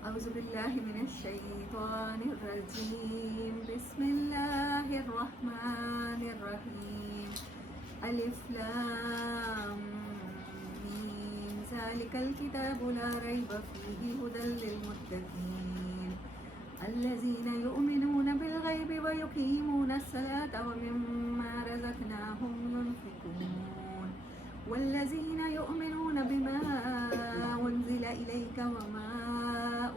أعوذ بالله من الشيطان الرجيم بسم الله الرحمن الرحيم ألف لام ميم ذلك الكتاب لا ريب فيه هدى للمتقين الذين يؤمنون بالغيب ويقيمون الصلاة ومما رزقناهم ينفقون والذين يؤمنون بما أنزل إليك وما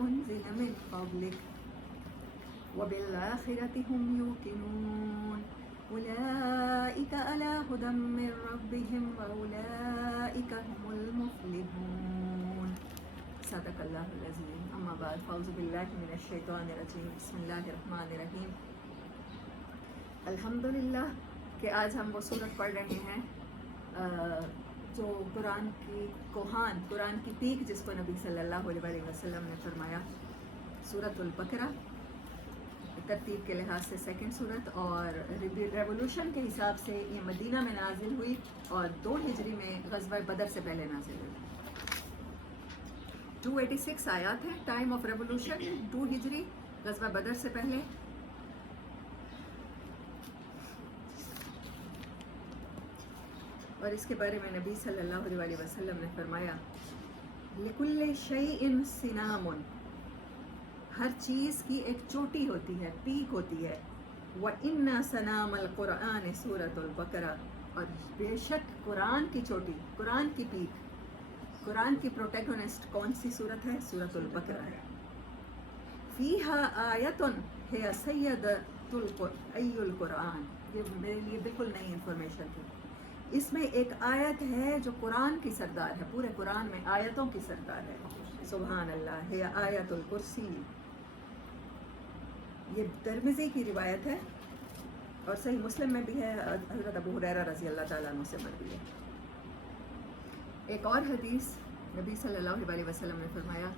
أنزل من قبلك وبالآخرة هم يوقنون أولئك على هدى من ربهم وأولئك هم المفلحون صدق اللہ العظیم اما بعد فاعوذ باللہ من الشیطان الرجیم بسم اللہ الرحمن الرحیم الحمدللہ کہ آج ہم وہ سورت پڑھ رہے ہیں جو قرآن کی کوہان، قرآن کی پیک جس کو نبی صلی اللہ علیہ وسلم نے فرمایا، سورۃ البقرہ ترتیب کے لحاظ سے سیکنڈ سورت، اور ریولوشن کے حساب سے یہ مدینہ میں نازل ہوئی اور 2 ہجری میں غزوہ بدر سے پہلے نازل ہوئی۔ 286 آیات ہے، ٹائم آف ریولوشن 2 ہجری، غزوہ بدر سے پہلے۔ اور اس کے بارے میں نبی صلی اللہ علیہ وسلم نے فرمایا لِكُلِّ شَيْءٍ سِنَامٌ، ہر چیز کی ایک چوٹی ہوتی ہے، پیک ہوتی ہے۔ وَإِنَّ سَنَامَ الْقُرْآنِ سُورَةُ الْبَقَرَةِ، اور بے شک قرآن کی چوٹی، قرآن کی پیک، قرآن کی پروٹیگونسٹ کون سی صورت ہے؟ سورۃ البقرہ ہے۔ فِيهَا آیَةٌ هِیَ سَیَّدَةُ الْقُرْآنِ، یہ میرے لیے بالکل نئی انفارمیشن تھی۔ اس میں ایک آیت ہے جو قرآن کی سردار ہے، پورے قرآن میں آیتوں کی سردار ہے، سبحان اللہ، ہے آیت الکرسی۔ یہ ترمذی کی روایت ہے اور صحیح مسلم میں بھی ہے، حضرت ابو ہریرہ رضی اللہ تعالیٰ عنہ سے مروی ہے۔ ایک اور حدیث نبی صلی اللہ علیہ وسلم نے فرمایا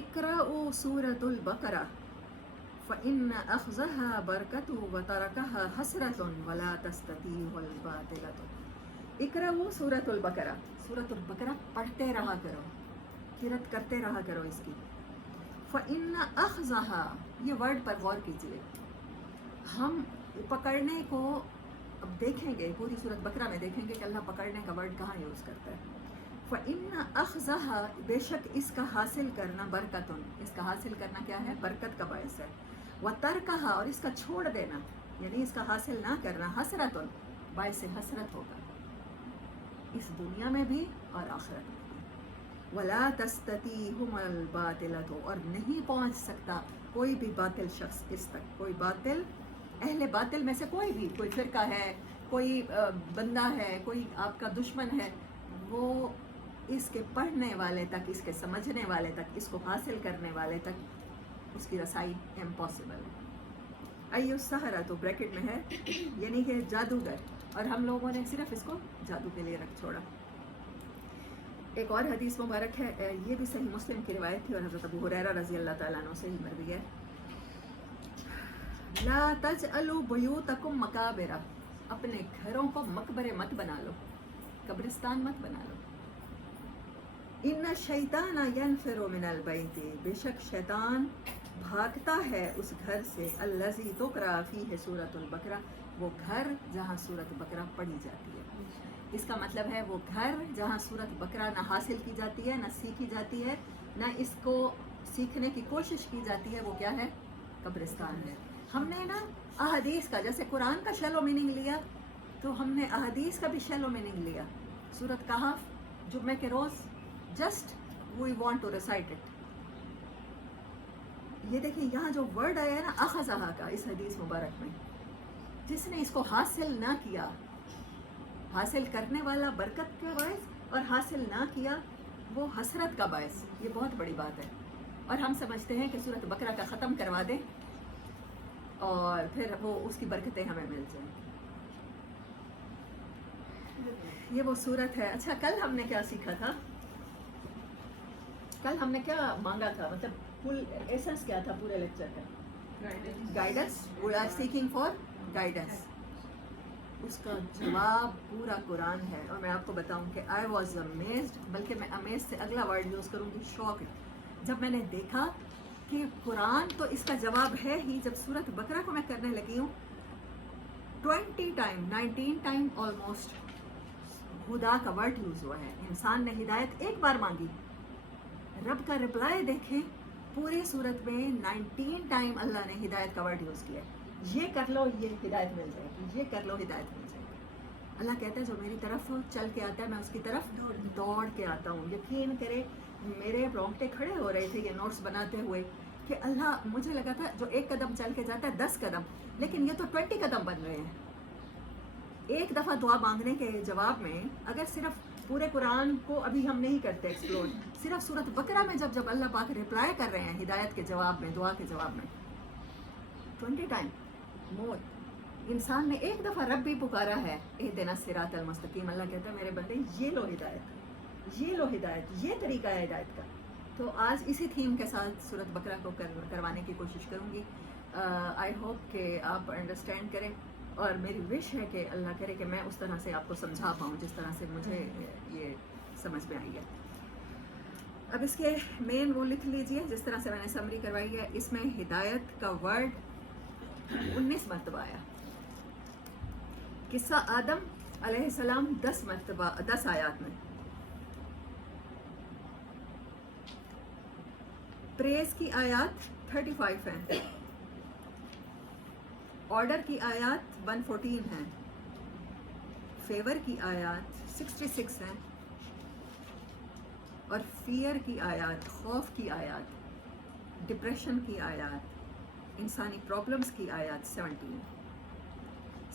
اقرأوا سورۃ البقرہ فإن أخذها برکۃ وترکها حسرۃ ولا تستطیع الباطلۃ۔ اقرأوا سورۃ البقرہ، سورۃ البقرہ پڑھتے رہا کرو، قرأت کرتے رہا کرو اس کی۔ فإن أخذها، یہ ورڈ پر غور کیجیے، ہم پکڑنے کو اب دیکھیں گے، پوری سورۃ بقرہ میں دیکھیں گے کہ اللہ پکڑنے کا ورڈ کہاں یوز کرتا ہے۔ فإن أخذها، بے شک اس کا حاصل کرنا، برکت، اس کا حاصل کرنا کیا ہے؟ برکت کا باعث ہے۔ وترکها، اور اس کا چھوڑ دینا، یعنی اس کا حاصل نہ کرنا، حسرت، باعث حسرت ہوگا، اس دنیا میں بھی اور آخرت میں بھی۔ ولا تستطیع الباطلۃ، اور نہیں پہنچ سکتا کوئی بھی باطل شخص اس تک، کوئی باطل، اہل باطل میں سے کوئی بھی، کوئی فرقہ ہے، کوئی بندہ ہے، کوئی آپ کا دشمن ہے، وہ اس کے پڑھنے والے تک، اس کے سمجھنے والے تک، اس کو حاصل کرنے والے تک اس کی رسائی امپاسبل ہے۔ ایو السحرہ، تو بریکٹ میں ہے، یعنی کہ جادوگر، اور ہم لوگوں نے صرف اس کو جادو کے لیے رکھ چھوڑا۔ ایک اور حدیث مبارک ہے، یہ بھی صحیح مسلم کی روایت تھی اور حضرت ابو ہریرہ رضی اللہ تعالیٰ عنہ سے ہی مروی ہے۔ لا تجعلوا بیوتکم مقابر، اپنے گھروں کو مقبرے مت بنا لو، قبرستان مت بنا لو۔ ان الشیطان ینفر من البیت، بے شک شیطان بھاگتا ہے اس گھر سے، الذی تقرأ فیہ سورۃ البقرہ، وہ گھر جہاں سورۃ بقرہ پڑھی جاتی ہے۔ اس کا مطلب ہے وہ گھر جہاں سورۃ بقرہ نہ حاصل کی جاتی ہے، نہ سیکھی جاتی ہے، نہ اس کو سیکھنے کی کوشش کی جاتی ہے، وہ کیا ہے؟ قبرستان ہے۔ ہم نے نا احادیث کا، جیسے قرآن کا شیلو میننگ لیا، تو ہم نے احادیث کا بھی شیلو میننگ لیا۔ سورۃ کہف جمعے کے روز just we want to recite it. یہ دیکھیں یہاں جو ورڈ آیا ہے نا اخذہا کا اس حدیث مبارک میں، جس نے اس کو حاصل نہ کیا، حاصل کرنے والا برکت کا باعث، اور حاصل نہ کیا وہ حسرت کا باعث، یہ بہت بڑی بات ہے۔ اور ہم سمجھتے ہیں کہ سورۃ بقرہ کا ختم کروا دیں اور پھر وہ اس کی برکتیں ہمیں مل جائیں۔ یہ وہ صورت ہے۔ اچھا، کل ہم نے کیا سیکھا تھا؟ کل ہم نے کیا مانگا تھا، مطلب فل ایسنس کیا تھا پورے لیکچر کا؟ Guidance, we are seeking for guidance. اس کا جواب پورا قرآن ہے، اور میں آپ کو بتاؤں کہ آئی واز امیزڈ، بلکہ میں امیز سے اگلا ورڈ یوز کروں گی، شاکڈ۔ جب میں نے دیکھا کہ قرآن تو اس کا جواب ہے ہی، جب سورت بقرہ کو میں کرنے لگی ہوں 19 ٹائم آلموسٹ خدا کا ورڈ یوز ہوا ہے. انسان نے ہدایت ایک بار مانگی، رب کا رپلائی دیکھیں پوری صورت میں 19 ٹائم اللہ نے ہدایت کا ورڈ یوز کیا ہے. یہ کر لو یہ ہدایت مل جائے گی، یہ کر لو ہدایت مل جائے گی. اللہ کہتا ہے جو میری طرف چل کے آتا ہے میں اس کی طرف دوڑ کے آتا ہوں. یقین کرے میرے رونگٹے کھڑے ہو رہے تھے یہ نوٹس بناتے ہوئے کہ اللہ، مجھے لگا تھا جو ایک قدم چل کے جاتا ہے 10 قدم، لیکن یہ تو 20 قدم بن رہے ہیں. ایک دفعہ دعا مانگنے کے جواب میں اگر صرف پورے قرآن کو ابھی ہم نہیں کرتے ایکسپلور، صرف سورت بقرہ میں جب اللہ پاک رپلائی کر رہے ہیں ہدایت کے جواب میں، دعا کے جواب میں 20 ٹائم مور. انسان نے ایک دفعہ رب بھی پکارا ہے اہدنا الصراط المستقیم. اللہ کہتا ہے میرے بندے یہ لو ہدایت، یہ لو ہدایت، یہ طریقہ ہے ہدایت کا. تو آج اسی تھیم کے ساتھ سورت بقرہ کو کروانے کی کوشش کروں گی. آئی ہوپ کہ آپ انڈرسٹینڈ کریں، اور میری وش ہے کہ اللہ کرے کہ میں اس طرح سے آپ کو سمجھا پاؤں جس طرح سے مجھے یہ سمجھ میں آئی ہے. اب اس کے مین وہ لکھ لیجئے جس طرح سے میں نے سمری کروائی ہے. اس میں ہدایت کا ورڈ 19 مرتبہ آیا. قصہ آدم علیہ السلام 10 مرتبہ 10 آیات میں. پریز کی آیات 35 ہیں. آرڈر کی آیات 114 ہیں. فیور کی آیات 66 ہیں. اور فیئر کی آیات، خوف کی آیات، ڈپریشن کی آیات، انسانی پرابلمز کی آیات 17.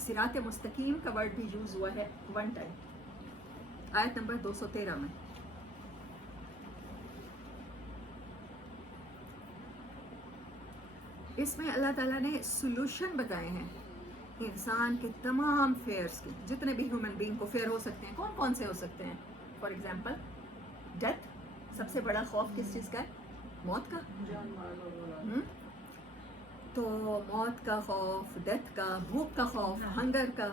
صراط مستقیم کا ورڈ بھی یوز ہوا ہے 1 ٹائم، آیت نمبر 213 میں. اس میں اللہ تعالیٰ نے سلوشن بتائے ہیں انسان کے تمام فیئرس کے. جتنے بھی ہیومن بینگ کو فیئر ہو سکتے ہیں، کون کون سے ہو سکتے ہیں؟ For example death. سب سے بڑا خوف کس چیز کا ہے؟ موت کا. تو موت کا خوف، ڈیتھ کا، بھوک کا خوف، ہنگر کا،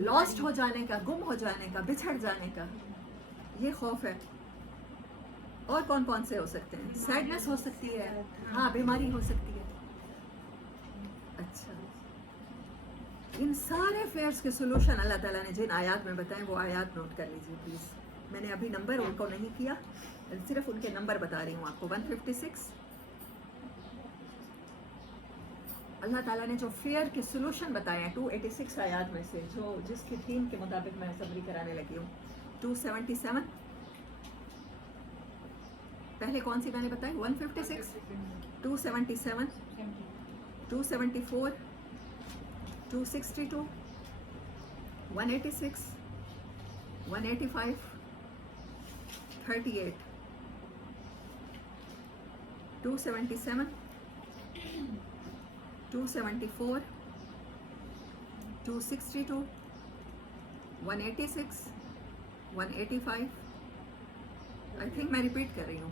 لاسٹ ہو جانے کا، گم ہو جانے کا، بچھڑ جانے کا، یہ خوف ہے. اور کون کون سے ہو سکتے ہیں؟ سیڈنس ہو سکتی ہے، ہاں بیماری ہو سکتی ہے. اچھا، ان سارے فیئرس کے سولوشن اللہ تعالیٰ نے جن آیات میں بتائیں وہ آیات نوٹ کر لیجیے پلیز. میں نے ابھی نمبر ان کو نہیں کیا، صرف ان کے نمبر بتا رہی ہوں آپ کو. 156 اللہ تعالیٰ نے جو فیئر کے سولوشن بتائے ہیں 286 آیات میں سے، جو جس کی تھیم کے مطابق میں سمری کرانے لگی ہوں. 277 پہلے کون سی میں نے بتائی؟ 156 277 274 262 186 185 38 277 274 262 186 185. آئی تھنک میں ریپیٹ کر رہی ہوں،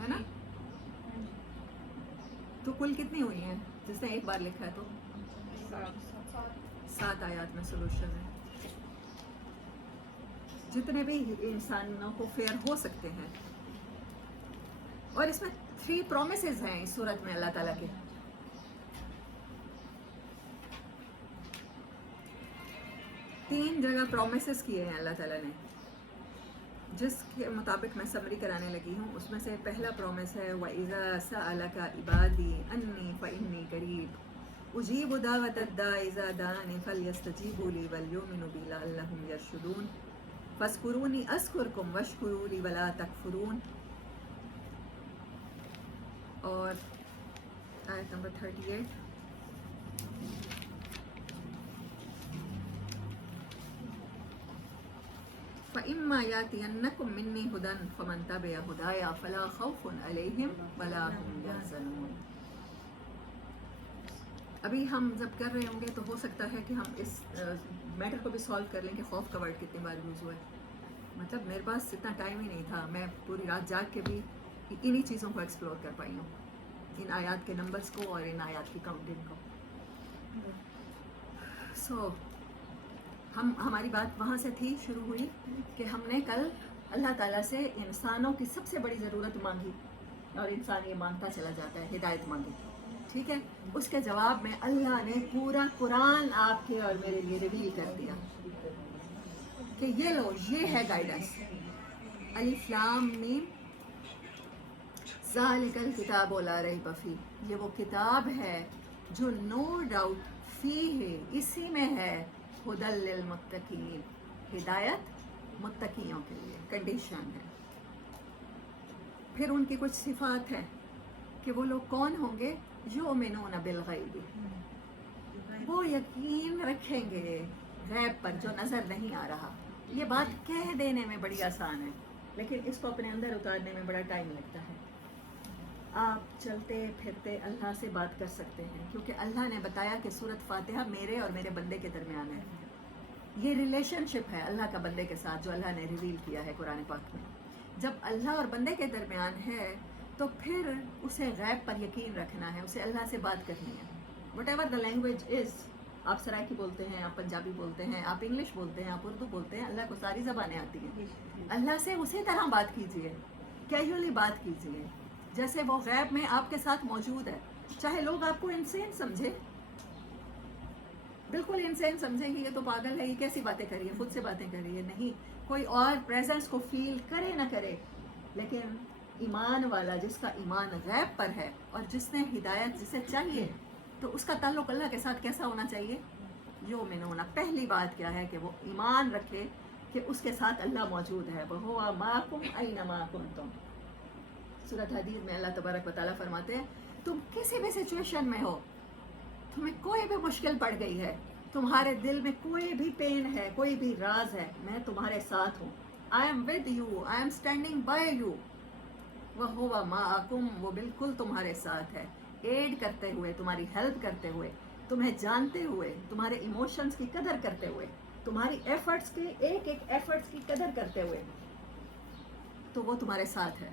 ہے نا؟ تو کل کتنی ہوئی ہیں جس نے ایک بار لکھا ہے؟ تو 7 آیات میں سولوشن ہے جتنے بھی انسانوں کو فیئر ہو سکتے ہیں. اور اس میں 3 پرومسز ہیں اس صورت میں اللہ تعالیٰ کے. تین جگہ پرومسز کیے ہیں اللہ تعالیٰ نے جس کے مطابق میں سمری کرانے لگی ہوں. اس میں سے پہلا پرومس ہے وَإِذَا سَأَلَكَ عِبَادِي أَنِّي فَإِنِّي قَرِيبٌ أُجِيبُ دَعْوَةَ الدَّاعِ إِذَا دَعَانِ فَلْيَسْتَجِيبُوا لِي وَلْيُؤْمِنُوا بِي لَعَلَّهُمْ يَرْشُدُونَ فَاذْكُرُونِي أَذْكُرْكُمْ وَاشْكُرُوا لِي وَلَا تَكْفُرُونَ. اور آیت نمبر 38 فَإِمَّا يَأْتِيَنَّكُم مِّنِّي هُدًى فَمَن تَبِعَ هُدَايَ فَلَا خَوْفٌ عَلَيْهِمْ وَلَا هُمْ يَحْزَنُونَ. ابھی ہم جب کر رہے ہوں گے تو ہو سکتا ہے کہ ہم اس میٹر کو بھی سالو کر لیں کہ خوف کا ورڈ کتنی بار یوز ہوا ہے. مطلب میرے پاس اتنا ٹائم ہی نہیں تھا، میں پوری رات جاگ کے بھی انہی چیزوں کو ایکسپلور کر پائی ہوں، ان آیات کے نمبرز کو اور ان آیات کی کاؤنٹنگ کو. سو ہماری بات وہاں سے تھی، شروع ہوئی کہ ہم نے کل اللہ تعالیٰ سے انسانوں کی سب سے بڑی ضرورت مانگی اور انسان یہ مانگتا چلا جاتا ہے ہدایت مانگے، ٹھیک ہے. اس کے جواب میں اللہ نے پورا قرآن آپ کے اور میرے لیے ریویل کر دیا کہ یہ لو، یہ ہے گائیڈنس. الف لام میم ذالک الکتاب لا ریب فیہ، یہ وہ کتاب ہے جو نو ڈاؤٹ فیہ، اسی میں ہے، ھدی للمتقین، ہدایت متقیوں کے لیے، کنڈیشن ہے. پھر ان کی کچھ صفات ہیں کہ وہ لوگ کون ہوں گے، یؤمنون بالغیب، وہ یقین رکھیں گے غیب پر جو نظر نہیں آ رہا. یہ بات کہہ دینے میں بڑی آسان ہے لیکن اس کو اپنے اندر اتارنے میں بڑا ٹائم لگتا ہے. آپ چلتے پھرتے اللہ سے بات کر سکتے ہیں کیونکہ اللہ نے بتایا کہ سورۃ فاتحہ میرے اور میرے بندے کے درمیان ہے. یہ ریلیشن شپ ہے اللہ کا بندے کے ساتھ جو اللہ نے ریویل کیا ہے قرآن پاک میں. جب اللہ اور بندے کے درمیان ہے تو پھر اسے غیب پر یقین رکھنا ہے، اسے اللہ سے بات کرنی ہے. What ever the language is, آپ سرائکی بولتے ہیں، آپ پنجابی بولتے ہیں، آپ انگلش بولتے ہیں، آپ اردو بولتے ہیں، اللہ کو ساری زبانیں آتی ہیں. اللہ سے اسی طرح بات کیجیے، کیجولی بات کیجیے جیسے وہ غیب میں آپ کے ساتھ موجود ہے. چاہے لوگ آپ کو انسین سمجھے، بالکل انسین سمجھیں گے، یہ تو پاگل ہے، یہ کیسی باتیں کریے، خود سے باتیں کریے. نہیں، کوئی اور پریزنس کو فیل کرے نہ کرے، لیکن ایمان والا جس کا ایمان غیب پر ہے اور جس نے ہدایت جسے چاہیے، تو اس کا تعلق اللہ کے ساتھ کیسا ہونا چاہیے؟ یؤمنون. پہلی بات کیا ہے کہ وہ ایمان رکھے کہ اس کے ساتھ اللہ موجود ہے. وَهُوَ مَعَكُمْ أَيْنَمَا كُنْتُمْ. سورۃ حدید میں اللہ تبارک و تعالیٰ فرماتے ہیں تم کسی بھی سچویشن میں ہو، تمہیں کوئی بھی مشکل پڑ گئی ہے، تمہارے دل میں کوئی بھی پین ہے، کوئی بھی راز ہے، میں تمہارے ساتھ ہوں. I am with you, I am standing by you. وَهُوَ مَعَكُمْ، وہ بالکل تمہارے ساتھ ہے، ایڈ کرتے ہوئے، تمہاری ہیلپ کرتے ہوئے، تمہیں جانتے ہوئے، تمہارے ایموشنز کی قدر کرتے ہوئے، تمہاری ایفرٹس کے ایک ایک ایفرٹس کی قدر کرتے ہوئے، تو وہ تمہارے ساتھ ہے.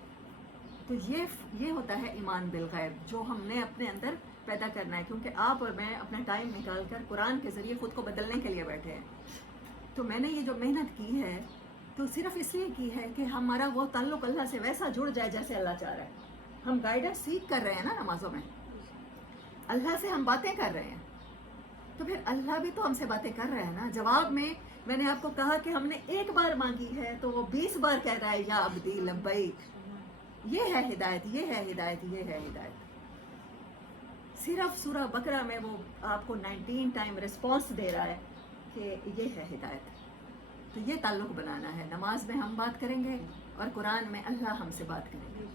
تو یہ ہوتا ہے ایمان بالغیب جو ہم نے اپنے اندر پیدا کرنا ہے، کیونکہ آپ اور میں اپنا ٹائم نکال کر قرآن کے ذریعے خود کو بدلنے کے لیے بیٹھے ہیں. تو میں نے یہ جو محنت کی ہے تو صرف اس لیے کی ہے کہ ہمارا وہ تعلق اللہ سے ویسا جڑ جائے جیسے اللہ چاہ رہا ہے. ہم گائیڈنس سیکھ کر رہے ہیں نا نمازوں میں، اللہ سے ہم باتیں کر رہے ہیں، تو پھر اللہ بھی تو ہم سے باتیں کر رہے ہیں نا. جواب میں نے آپ کو کہا کہ ہم نے ایک بار مانگی ہے تو وہ 20 بار کہہ رہا ہے یا عبدی لبیک. یہ ہے ہدایت، یہ ہے ہدایت، یہ ہے ہدایت. صرف سورہ بقرہ میں وہ آپ کو 19 ٹائم رسپانس دے رہا ہے کہ یہ ہے ہدایت. تو یہ تعلق بنانا ہے. نماز میں ہم بات کریں گے اور قرآن میں اللہ ہم سے بات کریں گے.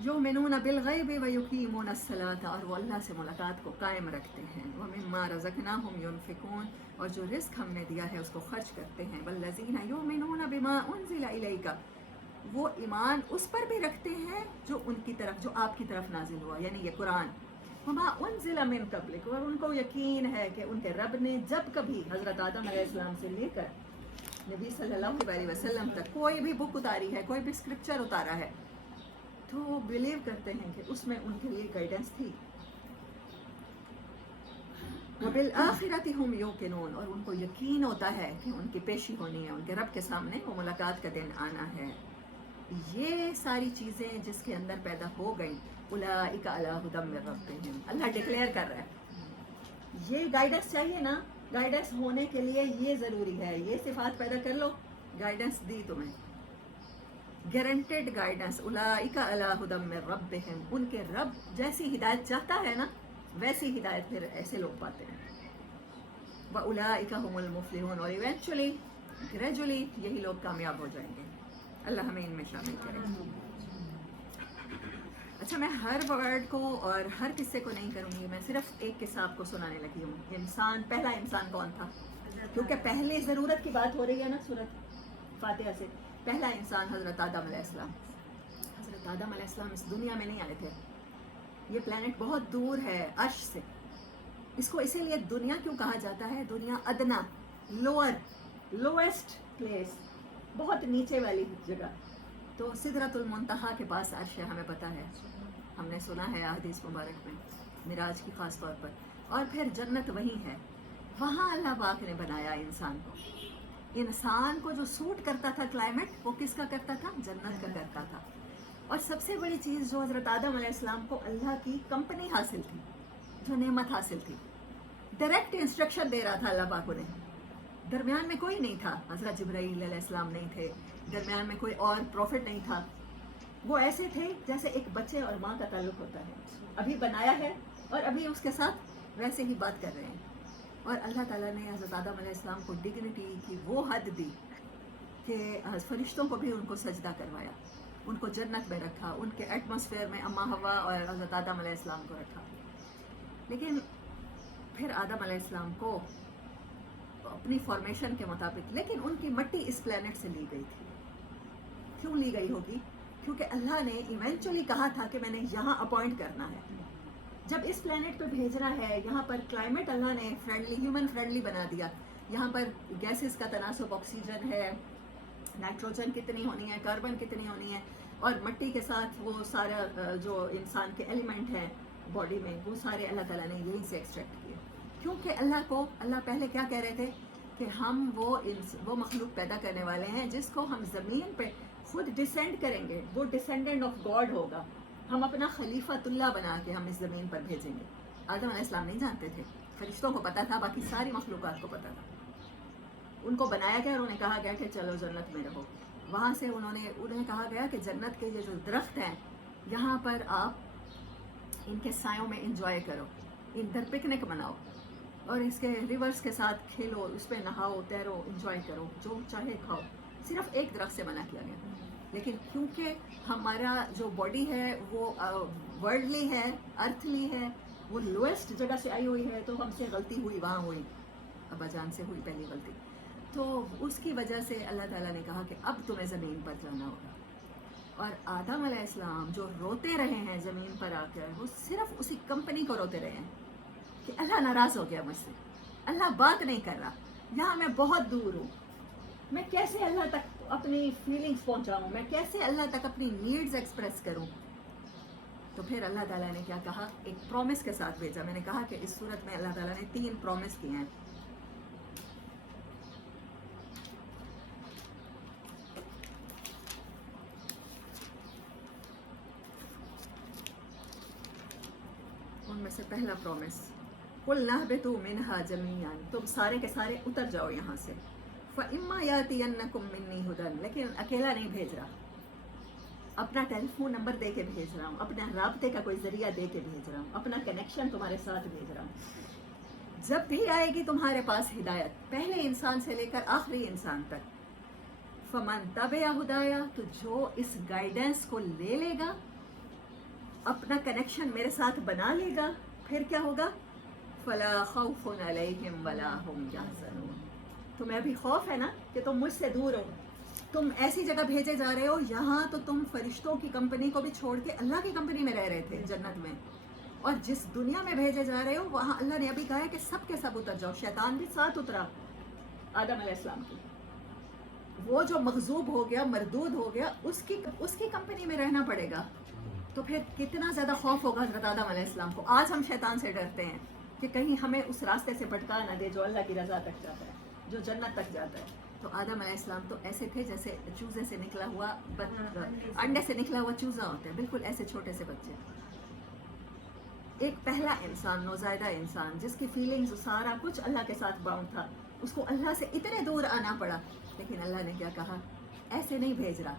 یؤمنون بالغیب ویقیمون الصلاۃ، اور وہ اللہ سے ملاقات کو قائم رکھتے ہیں. ومما رزقناہم ینفقون، اور جو رزق ہم نے دیا ہے اس کو خرچ کرتے ہیں. والذین یؤمنون بما انزل الیک، وہ ایمان اس پر بھی رکھتے ہیں جو ان کی طرف، جو آپ کی طرف نازل ہوا، یعنی یہ قرآن. وما انزل من قبلک، اور ان کو یقین ہے کہ ان کے رب نے جب کبھی حضرت آدم علیہ السلام سے لے کر نبی صلی اللہ علیہ وسلم تک کوئی بھی بک اتاری ہے، کوئی بھی اسکرپچر اتارا ہے، تو وہ بلیو کرتے ہیں کہ اس میں ان کے لیے گائیڈنس تھی. وبالآخرۃ ہم یوقنون، اور ان کو یقین ہوتا ہے کہ ان کی پیشی ہونی ہے، ان کے رب کے سامنے وہ ملاقات کا دن آنا ہے. یہ ساری چیزیں جس کے اندر پیدا ہو گئیں، اولئک علی ھدی من ربہم، اللہ ڈکلیئر کر رہا ہے. یہ گائیڈنس چاہیے نا، گائیڈنس ہونے کے لیے یہ ضروری ہے، یہ صفات پیدا کر لو، گائیڈنس دی تمہیں، گارنٹیڈ گائیڈنس. اولئک علی ھدی من ربہم، ان کے رب جیسی ہدایت چاہتا ہے نا ویسی ہدایت پھر ایسے لوگ پاتے ہیں. وَأُولَئِكَ هُمُ الْمُفْلِحُونَ، اور ایونچولی گریجولی یہی لوگ کامیاب ہو جائیں گے. اللہ ہمیں ان میں شامل کرے. اچھا، میں ہر ورڈ کو اور ہر قصے کو نہیں کروں گی، میں صرف ایک قصہ آپ کو سنانے لگی ہوں. انسان، پہلا انسان کون تھا؟ کیونکہ پہلی ضرورت کی بات ہو رہی ہے نا سورۃ فاتحہ سے. پہلا انسان حضرت آدم علیہ السلام. حضرت آدم علیہ السلام اس دنیا میں نہیں آئے تھے. یہ پلانٹ بہت دور ہے عرش سے. اس کو اسی لیے دنیا کیوں کہا جاتا ہے؟ دنیا ادنا، لوور، لویسٹ پلیس، بہت نیچے والی جگہ. تو سدرۃ المنتہا کے پاس عرش ہے، ہمیں پتہ ہے، ہم نے سنا ہے احادیث مبارک میں، معراج کی خاص طور پر. اور پھر جنت وہیں ہے، وہاں اللہ پاک نے بنایا انسان کو. انسان کو جو سوٹ کرتا تھا کلائمیٹ، وہ کس کا کرتا تھا؟ جنت کا کرتا تھا. اور سب سے بڑی چیز جو حضرت آدم علیہ السلام کو اللہ کی کمپنی حاصل تھی، جو نعمت حاصل تھی، ڈائریکٹ انسٹرکشن دے رہا تھا اللہ پاک انہیں. درمیان میں کوئی نہیں تھا، حضرت جبرائیل علیہ السلام نہیں تھے، درمیان میں کوئی اور پروفٹ نہیں تھا. وہ ایسے تھے جیسے ایک بچے اور ماں کا تعلق ہوتا ہے، ابھی بنایا ہے اور ابھی اس کے ساتھ ویسے ہی بات کر رہے ہیں. اور اللہ تعالیٰ نے حضرت آدم علیہ السلام کو ڈگنیٹی کی وہ حد دی کہ فرشتوں کو بھی ان کو سجدہ کروایا، ان کو جنت میں رکھا، ان کے ایٹماسفیئر میں اما ہوا اور حضرت آدم علیہ السلام کو رکھا. لیکن پھر آدم علیہ السلام کو اپنی فارمیشن کے مطابق، لیکن ان کی مٹی اس پلینٹ سے لی گئی تھی. کیوں لی گئی ہوگی؟ کیونکہ اللہ نے ایونچولی کہا تھا کہ میں نے یہاں اپوائنٹ کرنا ہے. جب اس پلینٹ پہ بھیجنا ہے، یہاں پر کلائمیٹ اللہ نے فرینڈلی، ہیومن فرینڈلی بنا دیا. یہاں پر گیسز کا تناسب، آکسیجن ہے، نائٹروجن کتنی ہونی ہے، کاربن کتنی ہونی ہے، اور مٹی کے ساتھ وہ سارا جو انسان کے ایلیمنٹ ہیں باڈی میں، وہ سارے اللہ تعالیٰ نے یہیں سے ایکسٹریکٹ کیے. کیونکہ اللہ پہلے کیا کہہ رہے تھے کہ ہم وہ مخلوق پیدا کرنے والے ہیں جس کو ہم زمین پہ خود ڈسینڈ کریں گے، وہ ڈسینڈنٹ آف گاڈ ہوگا، ہم اپنا خلیفۃ اللہ بنا کے ہم اس زمین پر بھیجیں گے. آدم علیہ السلام نہیں جانتے تھے، فرشتوں کو پتا تھا، باقی ساری مخلوقات کو پتا تھا. ان کو بنایا گیا اور انہیں کہا گیا کہ چلو جنت میں رہو. وہاں سے انہیں کہا گیا کہ جنت کے یہ جو درخت ہیں یہاں پر آپ ان کے سایوں میں انجوائے کرو، ادھر پکنک مناؤ اور اس کے ریورس کے ساتھ کھیلو، اس پہ نہاؤ، تیرو، انجوائے کرو، جو چاہے کھاؤ. صرف ایک درخت سے منع کیا گیا. لیکن کیونکہ ہمارا جو باڈی ہے وہ ورلڈلی ہے، ارتھلی ہے، وہ لوئسٹ جگہ سے آئی ہوئی ہے، تو ہم سے غلطی ہوئی، وہاں ہوئی، ابا جان سے ہوئی پہلی غلطی. تو اس کی وجہ سے اللہ تعالیٰ نے کہا کہ اب تمہیں زمین پر جانا ہوگا. اور آدم علیہ السلام جو روتے رہے ہیں زمین پر آ کر، وہ صرف اسی کمپنی کو روتے رہے ہیں کہ اللہ ناراض ہو گیا مجھ سے، اللہ بات نہیں کر رہا، یہاں میں بہت دور ہوں، میں کیسے اللہ تک اپنی فیلنگز پہنچاؤں، میں کیسے اللہ تک اپنی نیڈز ایکسپریس کروں. تو پھر اللہ تعالیٰ نے کیا کہا، ایک پرومس کے ساتھ بھیجا. میں نے کہا کہ اس صورت میں اللہ تعالیٰ نے 3 پرومس کیے ہیں. ان میں سے پہلا پرومس، قُلْ اهْبِطُوا مِنْهَا جَمِيعًا، تم سارے کے سارے اتر جاؤ یہاں سے. فَإِمَّا يَأْتِيَنَّكُم مِّنِّي هُدًى، لیکن اکیلا نہیں بھیج رہا، اپنا ٹیلی فون نمبر دے کے بھیج رہا ہوں، اپنا رابطے کا کوئی ذریعہ دے کے بھیج رہا ہوں، اپنا کنیکشن تمہارے ساتھ بھیج رہا ہوں. جب بھی آئے گی تمہارے پاس ہدایت، پہلے انسان سے لے کر آخری انسان تک، فَمَن تَبِعَ هُدَايَ، تو جو اس گائیڈنس کو لے لے گا، اپنا کنیکشن میرے ساتھ بنا لے گا، پھر کیا ہوگا، فَلَا خَوْفٌ عَلَيْهِمْ وَلَا هُمْ يَحْزَنُونَ. تمہیں ابھی خوف ہے نا کہ تم مجھ سے دور ہو، تم ایسی جگہ بھیجے جا رہے ہو، یہاں تو تم فرشتوں کی کمپنی کو بھی چھوڑ کے اللہ کی کمپنی میں رہ رہے تھے جنت میں، اور جس دنیا میں بھیجے جا رہے ہو وہاں اللہ نے ابھی کہا ہے کہ سب کے سب اتر جاؤ. شیطان بھی ساتھ اترا آدم علیہ السلام کی. وہ جو مغضوب ہو گیا، مردود ہو گیا، اس کی کمپنی میں رہنا پڑے گا. تو پھر کتنا زیادہ خوف ہوگا حضرت آدم علیہ السلام کو. آج ہم شیطان سے ڈرتے ہیں کہ کہیں ہمیں اس راستے سے بھٹکا نہ دے جو اللہ کی رضا تک جاتا ہے، جو جنت تک جاتا ہے. تو آدم علیہ السلام تو ایسے تھے جیسے چوزے سے نکلا ہوا انڈے سے نکلا ہوا چوزا ہوتا ہے، بالکل ایسے چھوٹے سے بچے. ایک پہلا انسان، نوزائیدہ انسان، جس کی فیلنگز سارا کچھ اللہ کے ساتھ باؤنڈ تھا، اس کو اللہ سے اتنے دور آنا پڑا. لیکن اللہ نے کیا کہا، ایسے نہیں بھیج رہا،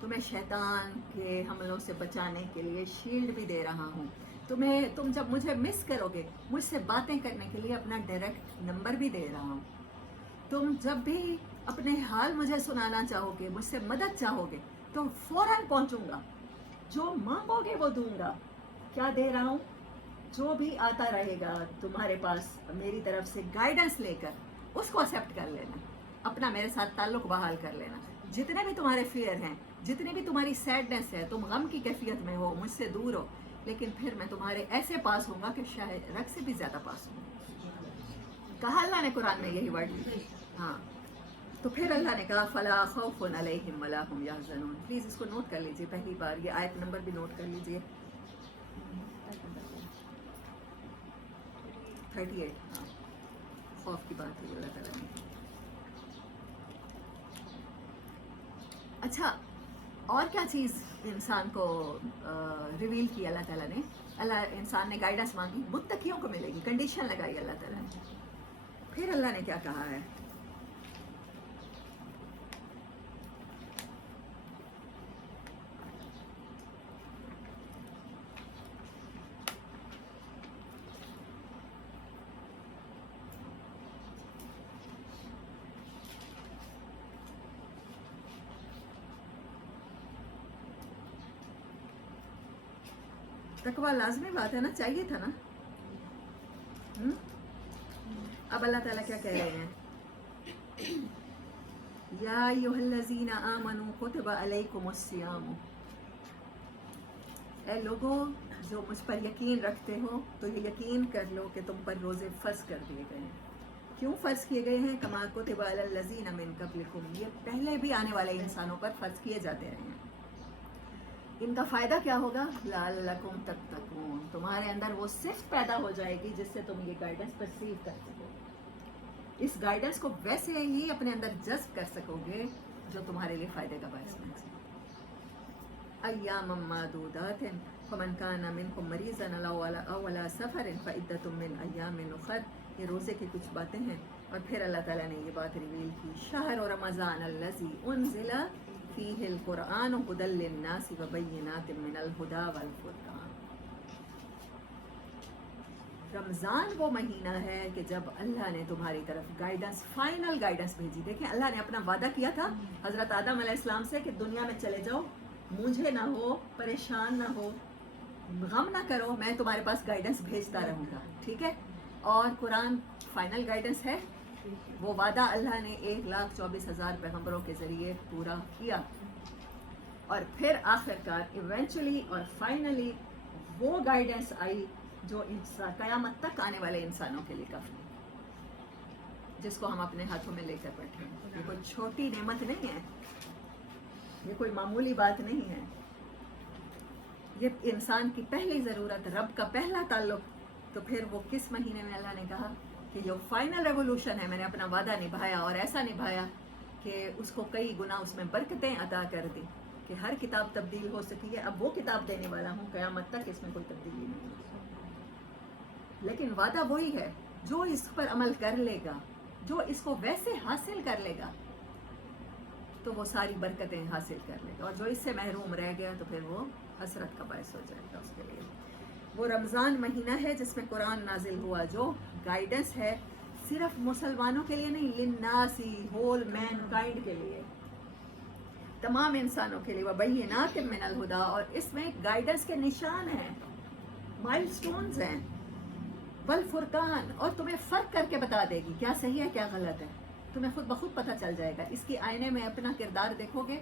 تمہیں شیطان کے حملوں سے بچانے کے لیے شیلڈ بھی دے رہا ہوں. تم جب مجھے مس کرو گے، مجھ سے باتیں کرنے کے لیے اپنا ڈائریکٹ نمبر بھی دے رہا ہوں. تم جب بھی اپنے حال مجھے سنانا چاہو گے، مجھ سے مدد چاہو گے، تو فوراً پہنچوں گا، جو مانگو گے وہ دوں گا. کیا دے رہا ہوں، جو بھی آتا رہے گا تمہارے پاس میری طرف سے گائیڈنس لے کر، اس کو ایکسیپٹ کر لینا، اپنا میرے ساتھ تعلق بحال کر لینا. جتنے بھی تمہارے فیئر ہیں، جتنی بھی تمہاری سیڈنس ہے، تم غم کی کیفیت میں ہو، مجھ سے دور ہو، لیکن پھر میں تمہارے ایسے پاس ہوں گا کہ شاید رگ سے بھی زیادہ پاس ہوں گا. کہا اللہ نے قرآن میں یہی ورڈ. ہاں، تو پھر اللہ نے کہا فَلَا خَوْفٌ عَلَيْهِمْ وَلَا هُمْ يَحْزَنُونَ. پلیز اس کو نوٹ کر لیجیے، پہلی بار یہ آیت نمبر بھی نوٹ کر لیجیے، 38. ہاں، خوف کی بات ہوئی اللہ تعالیٰ نے. اچھا، اور کیا چیز انسان کو ریویل کی اللہ تعالیٰ نے؟ اللہ انسان نے گائیڈنس مانگی، متقیوں کو ملے گی، کنڈیشن لگائی اللہ تعالیٰ نے. پھر اللہ نے کیا کہا ہے؟ تقویٰ لازمی بات ہے نا، چاہیے تھا نا. اب اللہ تعالیٰ کیا کہہ رہے ہیں؟ یا ایھا الذین آمنوا کتب علیکم الصیام. اے لوگو جو مجھ پر یقین رکھتے ہو تو یہ یقین کر لو کہ تم پر روزے فرض کر دیے گئے ہیں. کیوں فرض کیے گئے ہیں؟ کما کتب علی الذین من قبلکم، یہ پہلے بھی آنے والے انسانوں پر فرض کیے جاتے رہے ہیں. ان کا فائدہ کیا ہوگا؟ لعلکم تتقون، تمہارے اندر وہ صفت پیدا ہو جائے گی جس سے تم یہ گائیڈنس پرسیو کر سکو. اس گائیڈنس کو ویسے ہی اپنے اندر جذب کر سکو گے جو تمہارے لیے فائدے کا باعث بن سکے. ایاما معدودات فمن کان منکم مریضا او علی سفر فعدۃ من ایام اخر. یہ روزے کی کچھ باتیں ہیں. اور پھر اللہ تعالیٰ نے یہ بات ریویل کی، شہر رمضان الذی انزل فیہ القرآن ھدی للناس وبینات من الھدی والفرقان. رمضان وہ مہینہ ہے کہ جب اللہ نے تمہاری طرف گائیڈنس، فائنل گائیڈنس بھیجی. دیکھیں اللہ نے اپنا وعدہ کیا تھا حضرت آدم علیہ السلام سے کہ دنیا میں چلے جاؤ، مجھے نہ ہو، پریشان نہ ہو، غم نہ کرو، میں تمہارے پاس گائیڈنس بھیجتا رہوں گا. ٹھیک ہے، اور قرآن فائنل گائیڈنس ہے. وہ وعدہ اللہ نے 1,24,000 پیغمبروں کے ذریعے پورا کیا. اور پھر آخر کار ایونچولی اور فائنلی وہ گائیڈنس آئی جو قیامت تک آنے والے انسانوں کے لیے کافی، جس کو ہم اپنے ہاتھوں میں لے کر بیٹھے ہیں. یہ کوئی چھوٹی نعمت نہیں ہے، یہ کوئی معمولی بات نہیں ہے. یہ انسان کی پہلی ضرورت، رب کا پہلا تعلق. تو پھر وہ کس مہینے میں اللہ نے کہا کہ یہ فائنل ریولوشن ہے، میں نے اپنا وعدہ نبھایا اور ایسا نبھایا کہ اس کو کئی گنا اس میں برکتیں عطا کر دی کہ ہر کتاب تبدیل ہو سکی ہے. اب وہ کتاب دینے والا ہوں، قیامت تک اس میں کوئی تبدیلی نہیں ہوگی. لیکن وعدہ وہی ہے، جو اس پر عمل کر لے گا، جو اس کو ویسے حاصل کر لے گا تو وہ ساری برکتیں حاصل کر لے گا، اور جو اس سے محروم رہ گیا تو پھر وہ حسرت کا باعث ہو جائے گا اس کے لیے. وہ رمضان مہینہ ہے جس میں قرآن نازل ہوا، جو گائیڈنس ہے صرف مسلمانوں کے لیے نہیں، للناسی، ہول مین کائنڈ کے لیے، تمام انسانوں کے لیے. وبینات من الھدی، اور اس میں گائیڈنس کے نشان ہیں، مائل سٹونز ہیں. والفرقان، اور تمہیں فرق کر کے بتا دے گی کیا صحیح ہے کیا غلط ہے. تمہیں خود بخود پتہ چل جائے گا. اس کے آئینے میں اپنا کردار دیکھو گے،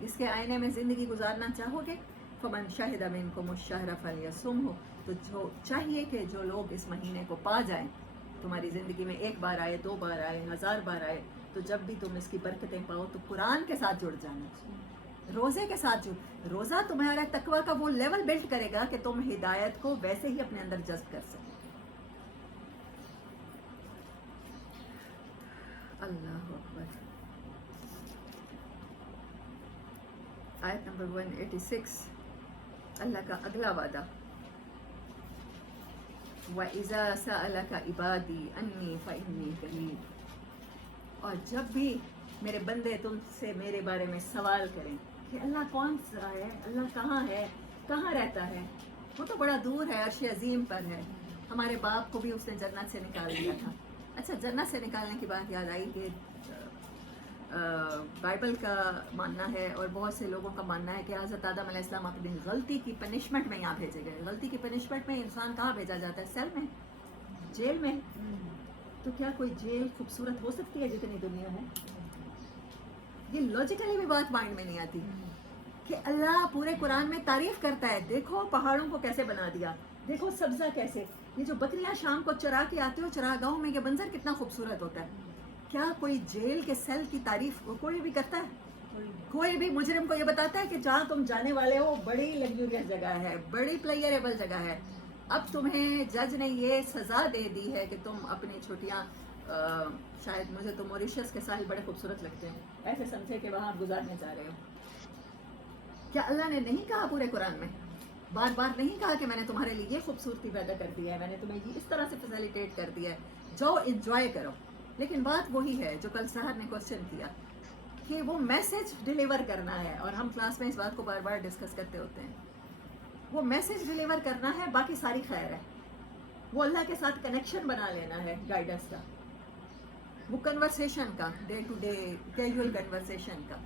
اس کے آئینے میں زندگی گزارنا چاہو گے. فمن شہد منکم الشہر فلیصمہ، تو جو چاہیے کہ جو لوگ اس مہینے کو پا جائیں، تمہاری زندگی میں ایک بار آئے، 2 بار آئے، 1000 بار آئے، تو جب بھی تم اس کی برکتیں پاؤ تو قرآن کے ساتھ جڑ جانا، روزے کے ساتھ جڑ. روزہ تمہارا تقویٰ کا وہ لیول بلڈ کرے گا کہ تم ہدایت کو ویسے ہی اپنے اندر جذب کر سکو. اللہ اکبر. آیت نمبر 186، اللہ کا اگلا وعدہ، وَإِذَا سَأَلَكَ عِبَادِي أَنِّي فَإِنِّي قَرِيبٌ. اور جب بھی میرے بندے تم سے میرے بارے میں سوال کریں کہ اللہ کون سا ہے، اللہ کہاں ہے، کہاں رہتا ہے، وہ تو بڑا دور ہے، عرش عظیم پر ہے. ہمارے باپ کو بھی اس نے جنت سے نکال دیا تھا. اچھا، جنت سے نکالنے کی بات یاد آئی کہ بائبل کا ماننا ہے اور بہت سے لوگوں کا ماننا ہے کہ حضرت آدم علیہ السلام اپنی غلطی کی پنشمنٹ میں یہاں بھیجے گئے. غلطی کی پنشمنٹ میں انسان کہاں بھیجا جاتا ہے؟ سیل میں، جیل میں. تو کیا کوئی جیل خوبصورت ہو سکتی ہے جتنی دنیا ہے؟ یہ لاجیکلی بھی بات مائنڈ میں نہیں آتی کہ اللہ پورے قرآن میں تعریف کرتا ہے، دیکھو پہاڑوں کو کیسے بنا دیا، دیکھو سبزہ کیسے، یہ جو بکریاں شام کو چرا کے آتے ہو چراگاہوں میں، یہ منظر کتنا خوبصورت ہوتا ہے. کیا کوئی جیل کے سیل کی تعریف کوئی بھی کرتا ہے؟ کوئی بھی مجرم کو یہ بتاتا ہے کہ جہاں تم جانے والے ہو بڑی لگژریس جگہ ہے، بڑی پلیئریبل جگہ ہے، اب تمہیں جج نے یہ سزا دے دی ہے کہ تم اپنی چھٹیاں، شاید مجھے تو موریشس کے ساحل بڑے خوبصورت لگتے ہیں، ایسے سمجھے کہ وہاں آپ گزارنے جا رہے ہو. کیا اللہ نے نہیں کہا پورے قرآن میں، بار بار نہیں کہا کہ میں نے تمہارے لیے یہ خوبصورتی پیدا کر دی ہے، میں نے تمہیں یہ اس طرح سے فیسیلیٹیٹ کر دیا ہے، جاؤ انجوائے کرو. لیکن بات وہی ہے جو کل سحر نے کوشچن کیا کہ وہ میسج ڈیلیور کرنا ہے، اور ہم کلاس میں اس بات کو بار بار ڈسکس کرتے ہوتے ہیں. وہ میسج ڈیلیور کرنا ہے، باقی ساری خیر ہے. وہ اللہ کے ساتھ کنیکشن بنا لینا ہے، گائیڈنس کا، وہ کنورسیشن کا، day to day casual conversation کا.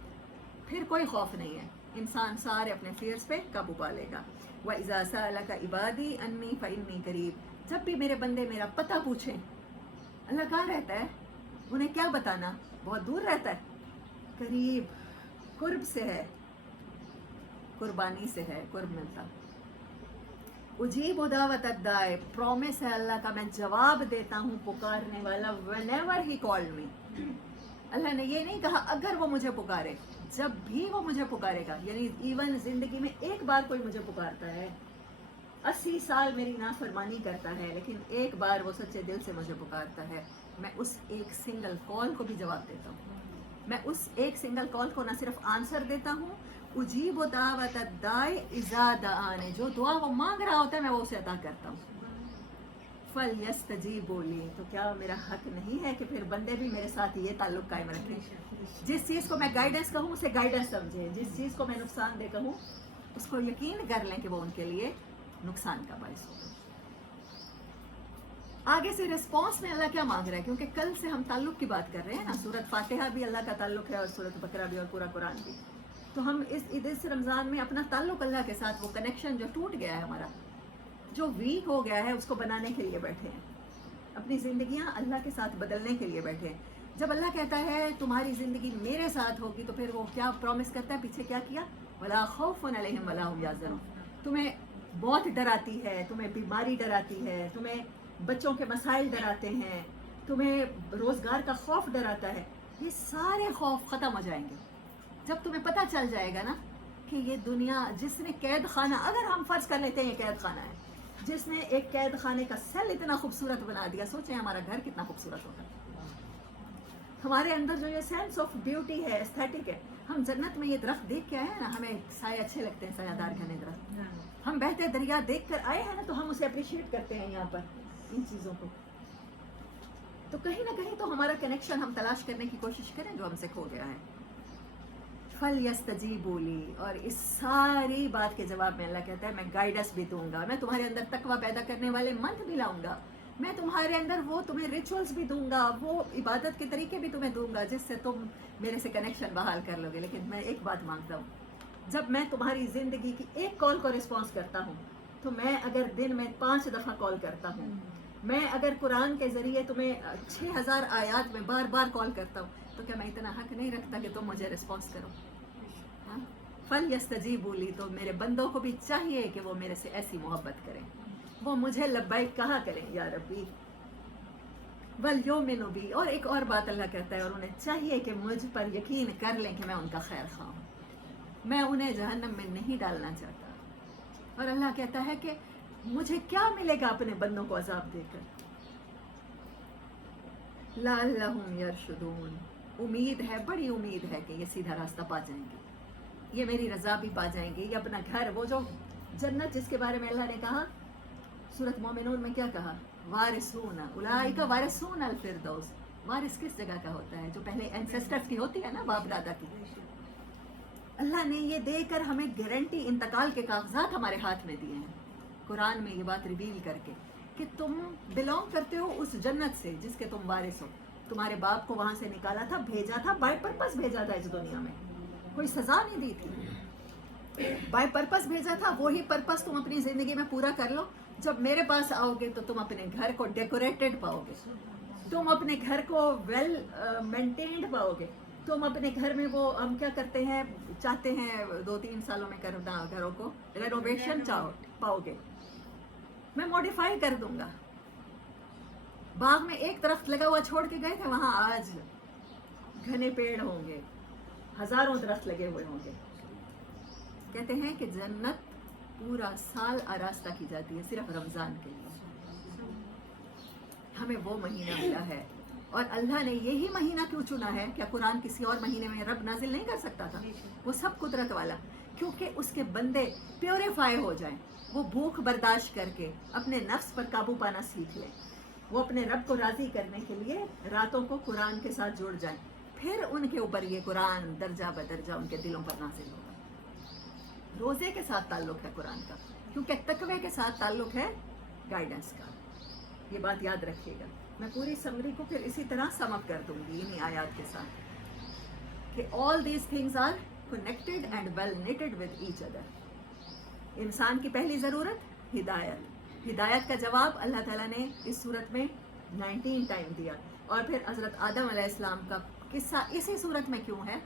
پھر کوئی خوف نہیں ہے، انسان سارے اپنے فیئرس پہ قابو پا لے گا. وَإِذَا سَأَلَكَ عِبَادِي أَنِّي فَإِنِّي قَرِيبٌ. جب بھی میرے بندے میرا پتہ پوچھیں، اللہ کہاں رہتا ہے، انہیں کیا بتانا، بہت دور رہتا ہے، قریب، قرب سے ہے، قربانی سے ہے، قرب ملتا. اجیب دعوت الداع، پرومس ہے اللہ کا، میں جواب دیتا ہوں پکارنے والا. whenever he called me. اللہ نے یہ نہیں کہا اگر وہ مجھے پکارے، جب بھی وہ مجھے پکارے گا. یعنی ایون زندگی میں ایک بار کوئی مجھے پکارتا ہے، 80 سال میری نافرمانی کرتا ہے، لیکن ایک بار وہ سچے دل سے مجھے پکارتا ہے، میں اس ایک سنگل کال کو بھی جواب دیتا ہوں. میں اس ایک سنگل کال کو نہ صرف آنسر دیتا ہوں، اجیب دعوت الداع اذا دعان، جو دعا وہ مانگ رہا ہوتا ہے میں وہ اسے عطا کرتا ہوں. فَلْيَسْتَجِیبُوا لِی، تو کیا میرا حق نہیں ہے کہ پھر بندے بھی میرے ساتھ یہ تعلق قائم رکھیں؟ جس چیز کو میں گائیڈنس کہوں اسے گائیڈنس سمجھیں، جس چیز کو میں نقصان دہ کہوں اس کو یقین کر لیں کہ وہ ان کے لیے نقصان کا باعث ہوگا. آگے سے رسپانس میں اللہ کیا مانگ رہا ہے، کیونکہ کل سے ہم تعلق کی بات کر رہے ہیں نا، سورۃ فاتحہ بھی اللہ کا تعلق ہے اور سورۃ بقرہ بھی اور پورا قرآن بھی. تو ہم اس رمضان میں اپنا تعلق اللہ کے ساتھ، وہ کنیکشن جو ٹوٹ گیا ہے ہمارا، جو ویک ہو گیا ہے، اس کو بنانے کے لیے بیٹھے ہیں. اپنی زندگیاں اللہ کے ساتھ بدلنے کے لیے بیٹھے ہیں. جب اللہ کہتا ہے تمہاری زندگی میرے ساتھ ہوگی، تو پھر وہ کیا پرومس کرتا ہے، پیچھے کیا کیا، وَلَا خَوْفٌ عَلَيْهِمْ وَلَا هُمْ يَحْزَنُونَ. تمہیں موت ڈراتی ہے، تمہیں بیماری ڈراتی ہے، تمہیں بچوں کے مسائل ڈراتے ہیں، تمہیں روزگار کا خوف ڈراتا ہے. یہ سارے خوف ختم ہو جائیں گے جب تمہیں پتہ چل جائے گا نا کہ یہ دنیا، جس نے قید خانہ، اگر ہم فرض کر لیتے ہیں یہ قید خانہ ہے، جس نے ایک قید خانے کا سیل اتنا خوبصورت بنا دیا، سوچیں ہمارا گھر کتنا خوبصورت ہوگا. ہمارے اندر جو یہ سینس آف بیوٹی ہے، ایستھیٹک ہے. ہم جنت میں یہ درخت دیکھ کے آئے ہیں نا، ہمیں سائے اچھے لگتے ہیں، سایہ دار گھنے درخت. ہم بہتے دریا دیکھ کر آئے ہیں نا، تو ہم اسے اپریشیٹ کرتے ہیں یہاں پر ان چیزوں کو. تو کہیں نہ کہیں تو ہمارا کنیکشن ہم تلاش کرنے کی کوشش کریں جو ہم سے کھو گیا ہے. فَلْيَسْتَجِیبُوا لِی، اور اس ساری بات کے جواب میں اللہ کہتا ہے میں گائیڈنس بھی دوں گا، میں تمہارے اندر تقویٰ پیدا کرنے والے منتھ بھی لاؤں گا، میں تمہارے اندر وہ تمہیں ریچولز بھی دوں گا، وہ عبادت کے طریقے بھی تمہیں دوں گا جس سے تم میرے سے کنیکشن بحال کر لو گے. لیکن میں ایک بات مانگتا ہوں، جب میں تمہاری زندگی کی ایک کال کو رسپانس کرتا ہوں، تو میں اگر دن میں 5 دفعہ کال کرتا ہوں، میں اگر قرآن کے ذریعے تمہیں 6000 آیات میں بار بار کال کرتا ہوں، تو کیا میں اتنا حق نہیں رکھتا کہ تم مجھے رسپانس کرو؟ فَلْيَسْتَجِیبُوا لِی، تو میرے بندوں کو بھی چاہیے کہ وہ میرے سے ایسی محبت کریں، وہ مجھے لبیک کہا کریں یا ربی. وَلْيُؤْمِنُوا بِی، اور ایک اور بات اللہ کہتا ہے، اور انہیں چاہیے کہ مجھ پر یقین کر لیں کہ میں ان کا خیر خواہ ہوں، میں انہیں جہنم میں نہیں ڈالنا چاہتا. اور اللہ کہتا ہے کہ مجھے کیا ملے گا اپنے بندوں کو عذاب دے کر. لَعَلَّهُمْ يَرْشُدُونَ، امید ہے، بڑی امید ہے کہ یہ سیدھا راستہ پا جائیں گے، یہ میری رضا بھی پا جائیں گے، یہ اپنا گھر، وہ جو جنت جس کے بارے میں اللہ نے کہا سورۃ مومنون میں کیا کہا، وارثون اولئک وارثون الفردوس. وارث کس جگہ کا ہوتا ہے؟ جو پہلے اینسیسٹرز کی ہوتی ہے نا، باپ دادا کی. اللہ نے یہ دے کر ہمیں گارنٹی، انتقال کے کاغذات ہمارے ہاتھ میں دیے ہیں قرآن میں، یہ بات ریویل کر کے کہ تم بلونگ کرتے ہو اس جنت سے جس کے تم وارث ہو. تمہارے باپ کو وہاں سے نکالا تھا، بھیجا تھا، بائی پرپس بھیجا تھا اس دنیا میں، کوئی سزا نہیں دی تھی، بائی پرپس بھیجا تھا. وہی پرپس تم اپنی زندگی میں پورا کر لو. جب میرے پاس آؤ گے تو تم اپنے گھر کو ڈیکوریٹڈ پاؤ گے، تم اپنے گھر کو ویل مینٹینڈ پاؤ گے. تم اپنے گھر میں، وہ ہم کیا کرتے ہیں، چاہتے ہیں 2-3 سالوں میں کرنا گھروں کو رینوویشن پاؤ گے. میں موڈیفائی کر دوں گا. باغ میں ایک درخت لگا ہوا چھوڑ کے گئے تھے، وہاں آج گھنے پیڑ ہوں گے، ہزاروں درخت لگے ہوئے ہوں گے. کہتے ہیں کہ جنت پورا سال آراستہ کی جاتی ہے صرف رمضان کے لیے. ہمیں وہ مہینہ ملا ہے، اور اللہ نے یہی مہینہ کیوں چنا ہے؟ کیا قرآن کسی اور مہینے میں رب نازل نہیں کر سکتا تھا؟ وہ سب قدرت والا. کیونکہ اس کے بندے پیوریفائی ہو جائیں، وہ بھوک برداشت کر کے اپنے نفس پر قابو پانا سیکھ لیں، وہ اپنے رب کو راضی کرنے کے لیے راتوں کو قرآن کے ساتھ جڑ جائیں، پھر ان کے اوپر یہ قرآن درجہ بدرجہ ان کے دلوں پر نازل ہوگا۔ روزے کے ساتھ تعلق ہے قرآن کا، کیونکہ تقوی کے ساتھ تعلق ہے گائیڈنس کا، یہ بات یاد رکھیے گا۔ میں پوری سمری کو پھر اسی طرح سم اپ کر دوں گی انہی آیات کے ساتھ کہ all these things are connected and well knitted with each other۔ انسان کی پہلی ضرورت ہدایت، ہدایت کا جواب اللہ تعالیٰ نے اس صورت میں 19 ٹائم دیا، اور پھر حضرت آدم علیہ السلام کا قصہ اسی صورت میں کیوں ہے؟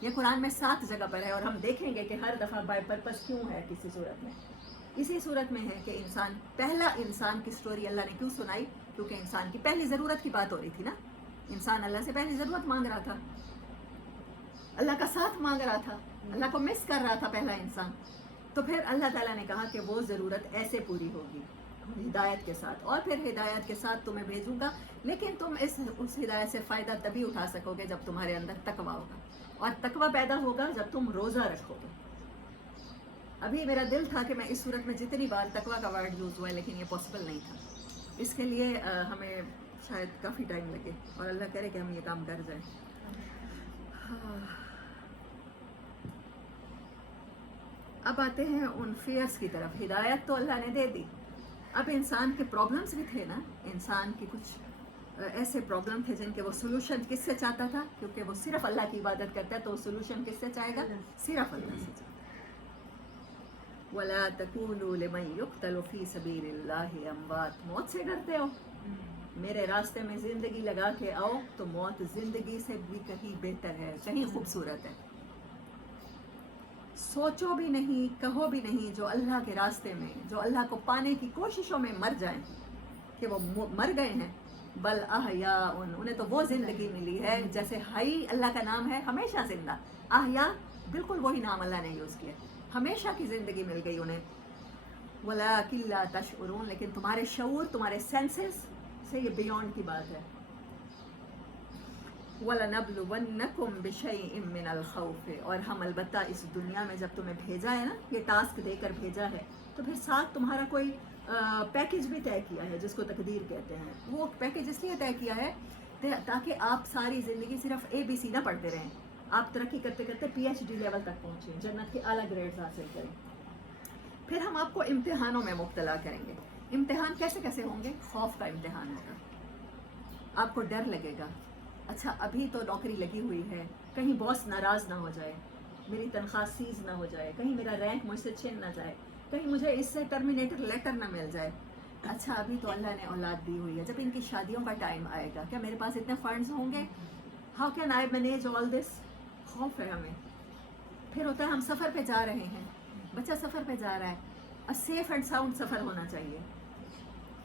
یہ قرآن میں 7 جگہ پر ہے، اور ہم دیکھیں گے کہ ہر دفعہ بائی پرپس کیوں ہے کسی صورت میں۔ اسی صورت میں ہے کہ پہلا انسان کی سٹوری اللہ نے کیوں سنائی؟ کیونکہ انسان کی پہلی ضرورت کی بات ہو رہی تھی نا، انسان اللہ سے پہلی ضرورت مانگ رہا تھا، اللہ کا ساتھ مانگ رہا تھا، اللہ کو مس کر رہا تھا پہلا انسان، تو پھر اللہ تعالیٰ نے کہا کہ وہ ضرورت ایسے پوری ہوگی ہدایت کے ساتھ، اور پھر ہدایت کے ساتھ تمہیں بھیجوں گا، لیکن تم اس ہدایت سے فائدہ تبھی اٹھا سکو گے جب تمہارے اندر تقویٰ ہوگا، اور تقویٰ پیدا ہوگا جب تم روزہ رکھو گے۔ ابھی میرا دل تھا کہ میں اس صورت میں جتنی بار تقویٰ کا ورڈ یوز ہوا ہے، لیکن یہ پاسبل نہیں تھا، اس کے لیے ہمیں شاید کافی ٹائم لگے، اور اللہ کرے کہ ہم یہ کام کر جائیں۔ اب آتے ہیں ان فیئرس کی طرف۔ ہدایت تو اللہ نے دے دی، اب انسان کے پرابلمس بھی تھے نا، انسان کی کچھ ایسے پرابلم تھے جن کے وہ سولوشن کس سے چاہتا تھا، کیونکہ وہ صرف اللہ کی عبادت کرتا ہے تو وہ سولوشن کس سے چاہے گا؟ صرف اللہ سے چاہے گا۔ وَلَا تَقُولُوا لِمَن يُقْتَلُ فِي سَبِيلِ اللَّهِ أَمْوَاتٌ، موت سے ڈرتے ہو؟ میرے راستے میں زندگی لگا کے آؤ تو موت زندگی سے بھی کہیں بہتر ہے، کہیں خوبصورت ہے۔ سوچو بھی نہیں، کہو بھی نہیں، جو اللہ کے راستے میں، جو اللہ کو پانے کی کوششوں میں مر جائیں کہ وہ مر گئے ہیں، بل احیاء، انہیں تو وہ زندگی ملی ہے جیسے حی اللہ کا نام ہے ہمیشہ زندہ، احیاء بالکل وہی نام اللہ نے یوز کیا، ہمیشہ کی زندگی مل گئی انہیں۔ وَلَٰكِن لَا تَشْعُرُونَ، لیکن تمہارے شعور، تمہارے سینسز سے یہ بیونڈ کی بات ہے۔ وَلَنَبْلُوَنَّكُمْ بِشَيْءٍ مِّنَ الْخَوْفِ، اور ہم البتہ اس دنیا میں جب تمہیں بھیجا ہے نا، یہ ٹاسک دے کر بھیجا ہے، تو پھر ساتھ تمہارا کوئی پیکج بھی طے کیا ہے جس کو تقدیر کہتے ہیں۔ وہ پیکج اس لیے طے کیا ہے تاکہ آپ ساری زندگی صرف ABC نہ پڑھتے رہیں، آپ ترقی کرتے کرتے PhD لیول تک پہنچیں، جنت کے اعلیٰ گریڈز حاصل کریں۔ پھر ہم آپ کو امتحانوں میں مبتلا کریں گے۔ امتحان کیسے کیسے ہوں گے؟ خوف کا امتحان ہوگا، آپ کو ڈر لگے گا، اچھا ابھی تو نوکری لگی ہوئی ہے، کہیں باس ناراض نہ ہو جائے، میری تنخواہ سیز نہ ہو جائے، کہیں میرا رینک مجھ سے چھن نہ جائے، کہیں مجھے اس سے ٹرمینیٹر لیٹر نہ مل جائے، اچھا ابھی تو اللہ نے اولاد دی ہوئی ہے، جب ان کی شادیوں کا ٹائم آئے گا کیا میرے پاس اتنے فنڈز ہوں گے؟ ہاؤ کین آئی مینیج آل دس؟ خوف ہے ہمیں۔ پھر ہوتا ہے ہم سفر پہ جا رہے ہیں، بچہ سفر پہ جا رہا ہے، سیف اینڈ ساؤنڈ سفر ہونا چاہیے،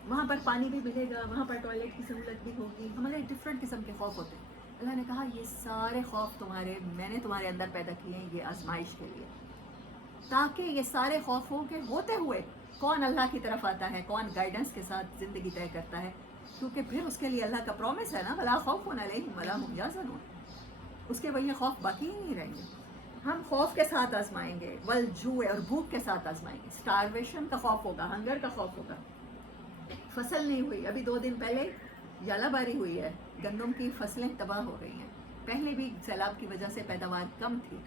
وہاں پر پانی بھی ملے گا، وہاں پر ٹوائلٹ کی سہولت بھی ہوگی، ہمارے ڈفرینٹ قسم کے خوف ہوتے ہیں۔ اللہ نے کہا یہ سارے خوف میں نے تمہارے اندر پیدا کیے ہیں یہ آزمائش کے لیے، تاکہ یہ سارے خوفوں کے ہوتے ہوئے کون اللہ کی طرف آتا ہے، کون گائیڈنس کے ساتھ زندگی طے کرتا ہے، کیونکہ پھر اس کے لیے اللہ کا پرومس ہے نا، وَلَا خَوْفٌ عَلَيْهِمْ وَلَا هُمْ يَحْزَنُونَ، اس کے وہی خوف باقی ہی نہیں رہیں گے۔ ہم خوف کے ساتھ آزمائیں گے، والجوع، اور بھوک کے ساتھ آزمائیں گے، اسٹارویشن کا خوف ہوگا، ہنگر کا خوف ہوگا، فصل نہیں ہوئی، ابھی 2 دن پہلے یالہ باری ہوئی ہے، گندم کی فصلیں تباہ ہو گئی ہیں، پہلے بھی سیلاب کی وجہ سے پیداوار کم تھی،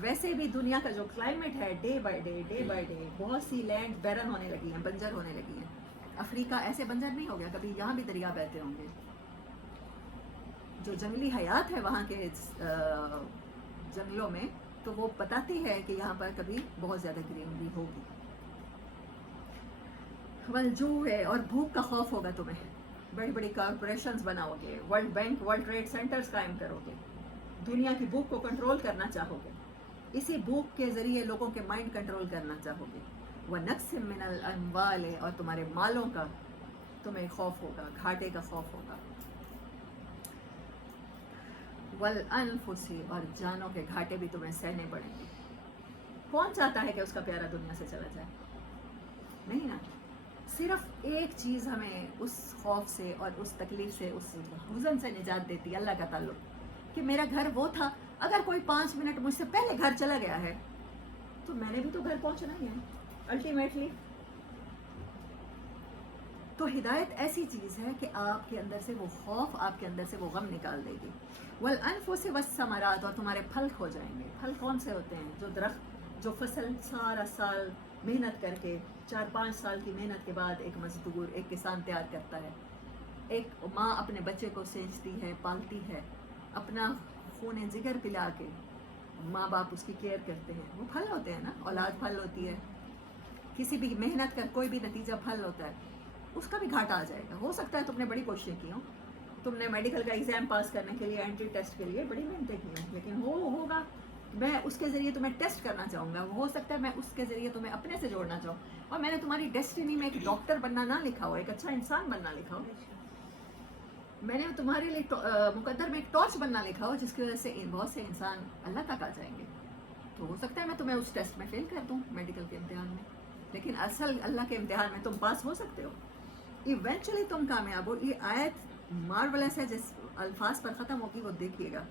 ویسے بھی دنیا کا جو کلائمیٹ ہے ڈے بائی ڈے بہت سی لینڈ بیرن ہونے لگی ہیں، بنجر ہونے لگی ہیں۔ افریقہ ایسے بنجر نہیں ہو گیا کبھی، یہاں بھی دریا بہتے ہوں گے، جو جنگلی حیات ہے وہاں کے جنگلوں میں، تو وہ بتاتی ہے کہ یہاں پر کبھی بہت زیادہ گرینری ہوگی۔ والجوع ہے، اور بھوک کا خوف ہوگا تمہیں، بڑی بڑی کارپوریشنز بناؤ گے، world bank, world trade centres قائم کرو گے، دنیا کی بھوک کو کنٹرول کرنا چاہو گے، اسی بھوک کے ذریعے لوگوں کے مائنڈ کنٹرول کرنا چاہو گے۔ وَنَقْصٍ مِّنَ الْأَمْوَالِ، اور تمہارے مالوں کا تمہیں خوف ہوگا، گھاٹے کا خوف ہوگا۔ وَالْأَنفُسِ، اور جانوں کے گھاٹے بھی تمہیں سہنے پڑیں گے۔ کون چاہتا ہے کہ اس کا پیارا دنیا سے چلا جائے؟ نہیں نا، صرف ایک چیز ہمیں اس خوف سے اور اس تکلیف سے، اس حزن سے نجات دیتی ہے، اللہ کا تعلق، کہ میرا گھر وہ تھا اگر کوئی 5 منٹ مجھ سے پہلے گھر چلا گیا ہے تو میں نے بھی تو گھر پہنچنا ہی ہے الٹیمیٹلی. تو ہدایت ایسی چیز ہے کہ آپ کے اندر سے وہ خوف، آپ کے اندر سے وہ غم نکال دے گی. والانفس والثمرات، اور تمہارے پھل ہو جائیں گے. پھل کون سے ہوتے ہیں؟ جو درخت، جو فصل سارا سال محنت کر کے 4-5 سال کی محنت کے بعد ایک مزدور، ایک کسان تیار کرتا ہے. ایک ماں اپنے بچے کو سینچتی ہے، پالتی ہے، اپنا خون جگر پلا کے ماں باپ اس کی کیئر کرتے ہیں. وہ پھل ہوتے ہیں نا، اولاد پھل ہوتی ہے. کسی بھی محنت کا کوئی بھی نتیجہ پھل ہوتا ہے. اس کا بھی گھاٹا آ جائے گا. ہو سکتا ہے تم نے بڑی کوششیں کی ہوں، تم نے میڈیکل کا ایگزام پاس کرنے کے لیے، انٹری ٹیسٹ کے لیے بڑی محنتیں کی ہوں، لیکن وہ ہوگا. میں اس کے ذریعے تمہیں ٹیسٹ کرنا چاہوں گا. ہو سکتا ہے میں اس کے ذریعے تمہیں اپنے سے جوڑنا چاہوں. اور میں نے تمہاری ڈیسٹینی میں ایک ڈاکٹر بننا نہ لکھا ہو، ایک اچھا انسان بننا لکھا ہو. میں نے تمہارے لیے مقدر میں ایک ٹارچ بننا لکھا ہو، جس کی وجہ سے بہت سے انسان اللہ تک آ جائیں گے. تو ہو سکتا ہے میں تمہیں اس ٹیسٹ میں فیل کر دوں، میڈیکل کے امتحان میں، لیکن اصل اللہ کے امتحان میں تم پاس ہو سکتے ہو. ایونچولی تم کامیاب ہو. یہ آیت مارولس ہے، جس الفاظ پر ختم ہوگی وہ دیکھیے گا.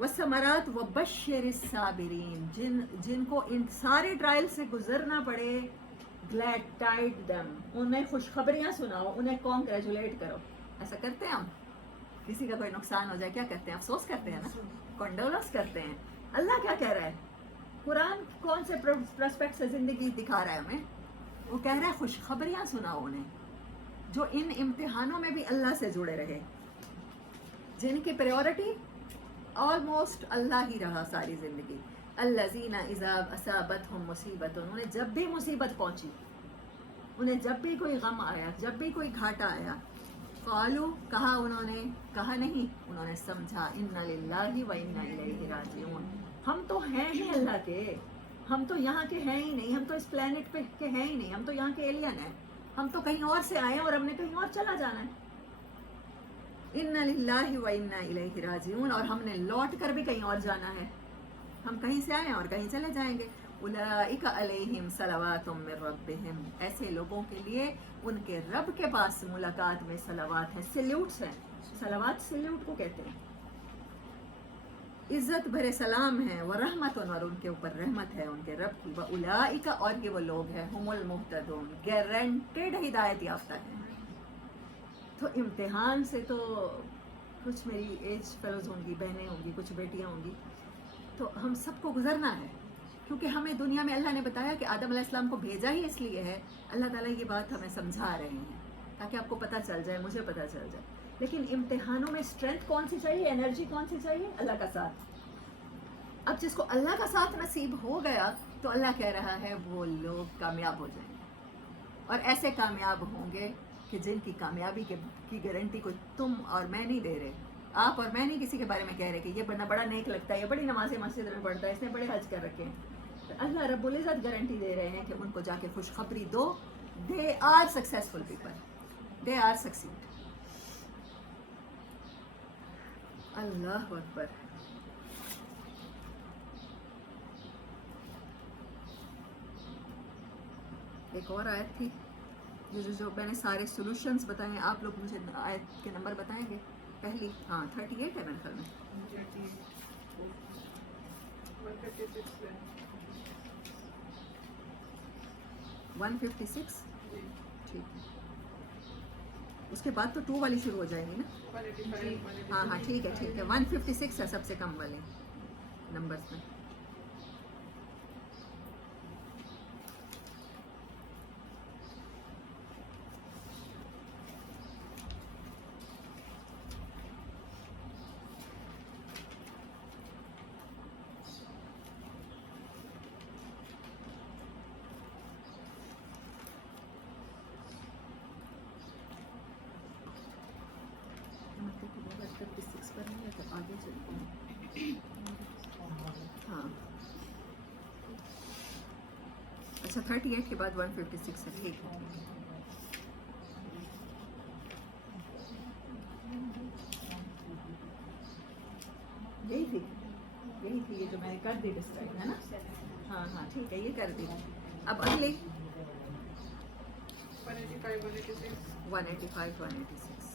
والثمرات وبشر الصابرین، جن کو ان سارے ٹرائل سے گزرنا پڑے، گلیڈ ٹائڈ دم، انہیں خوشخبریاں سناؤ، انہیں کانگریچولیٹ کرو. ایسا کرتے ہیں ہم؟ کسی کا کوئی نقصان ہو جائے کیا کرتے ہیں؟ افسوس کرتے ہیں نا، کنڈولنس کرتے ہیں. اللہ کیا کہہ رہا ہے؟ قرآن کون سے پرسپیکٹ سے زندگی دکھا رہا ہے ہمیں؟ وہ کہہ رہا ہے خوشخبریاں سناؤ انہیں، جو ان امتحانوں میں بھی اللہ سے جڑے رہے، جن کی پریورٹی آلموسٹ اللہ ہی رہا ساری زندگی. الذین اذا اصابتہم مصیبت، انہیں جب بھی مصیبت پہنچی، انہیں جب بھی کوئی غم آیا، جب بھی کوئی گھاٹا آیا، قالوا، کہا انہوں نے، کہا نہیں، انہوں نے سمجھا، انا للہ و انا الیہ راجعون، ہم تو ہیں ہی اللہ کے، ہم تو یہاں کے ہیں ہی نہیں، ہم تو اس پلانٹ پہ کے ہیں ہی نہیں، ہم تو یہاں کے ایلین ہیں، ہم تو کہیں اور سے آئے ہیں اور ہم نے کہیں اور چلا جانا ہے. انا للہ و انا الیہ راجعون، اور ہم نے لوٹ کر بھی کہیں اور جانا ہے. ہم کہیں سے آئے ہیں اور کہیں چلے جائیں گے. اولئک علیہم صلوات من ربہم، ایسے لوگوں کے لیے ان کے رب کے پاس ملاقات میں صلوات ہیں، سلیوٹس ہیں. صلوات سلیوٹ کو کہتے ہیں. عزت بھرے سلام ہیں، ورحمت، اور ان کے اوپر رحمت ہے ان کے رب کی. واولئک، اور یہ وہ لوگ ہیں، ہم المہتدون، گارنٹیڈ ہدایت یافتہ ہیں. تو امتحان سے تو کچھ میری ایج فیلوز ہوں گی، بہنیں ہوں گی، کچھ بیٹیاں ہوں گی، تو ہم سب کو گزرنا ہے. کیونکہ ہمیں دنیا میں اللہ نے بتایا کہ آدم علیہ السلام کو بھیجا ہی اس لیے ہے. اللہ تعالیٰ یہ بات ہمیں سمجھا رہے ہیں تاکہ آپ کو پتہ چل جائے، مجھے پتہ چل جائے. لیکن امتحانوں میں اسٹرینتھ کون سی چاہیے، انرجی کون سی چاہیے؟ اللہ کا ساتھ. اب جس کو اللہ کا ساتھ نصیب ہو گیا تو اللہ کہہ رہا ہے وہ لوگ کامیاب ہو جائیں گے. اور ایسے کامیاب ہوں گے کہ جن کی کامیابی کی گارنٹی کوئی تم اور میں نہیں دے رہے. آپ اور میں نہیں کسی کے بارے میں کہہ رہے کہ یہ بڑا نیک لگتا ہے، یہ بڑی نمازیں مسجد میں پڑھتا ہے، اس نے بڑے حج کر رکھے ہیں. اللہ رب العزت گارنٹی دے رہے ہیں کہ ان کو جا کے خوشخبری دو. They are successful people, they are succeed. اللہ اکبر. ایک اور آیت تھی جو میں نے سارے سولوشنز بتائے ہیں. آپ لوگ مجھے آیت کے نمبر بتائیں گے؟ پہلی 38 ہے میرے خیال میں. 156. ٹھیک ہے. اس کے بعد تو 2 والی شروع ہو جائیں گی نا. ہاں ٹھیک ہے 156 ہے سب سے کم والے نمبرز میں. آگے چلتے ہیں. ہاں اچھا 38 کے بعد 156 ہے. ٹھیک ہے. یہی تھی یہ جو میں نے کر دی ڈسکرائب، ہے نا. ہاں ٹھیک ہے، یہ کر دی. اب اگلی 185 186.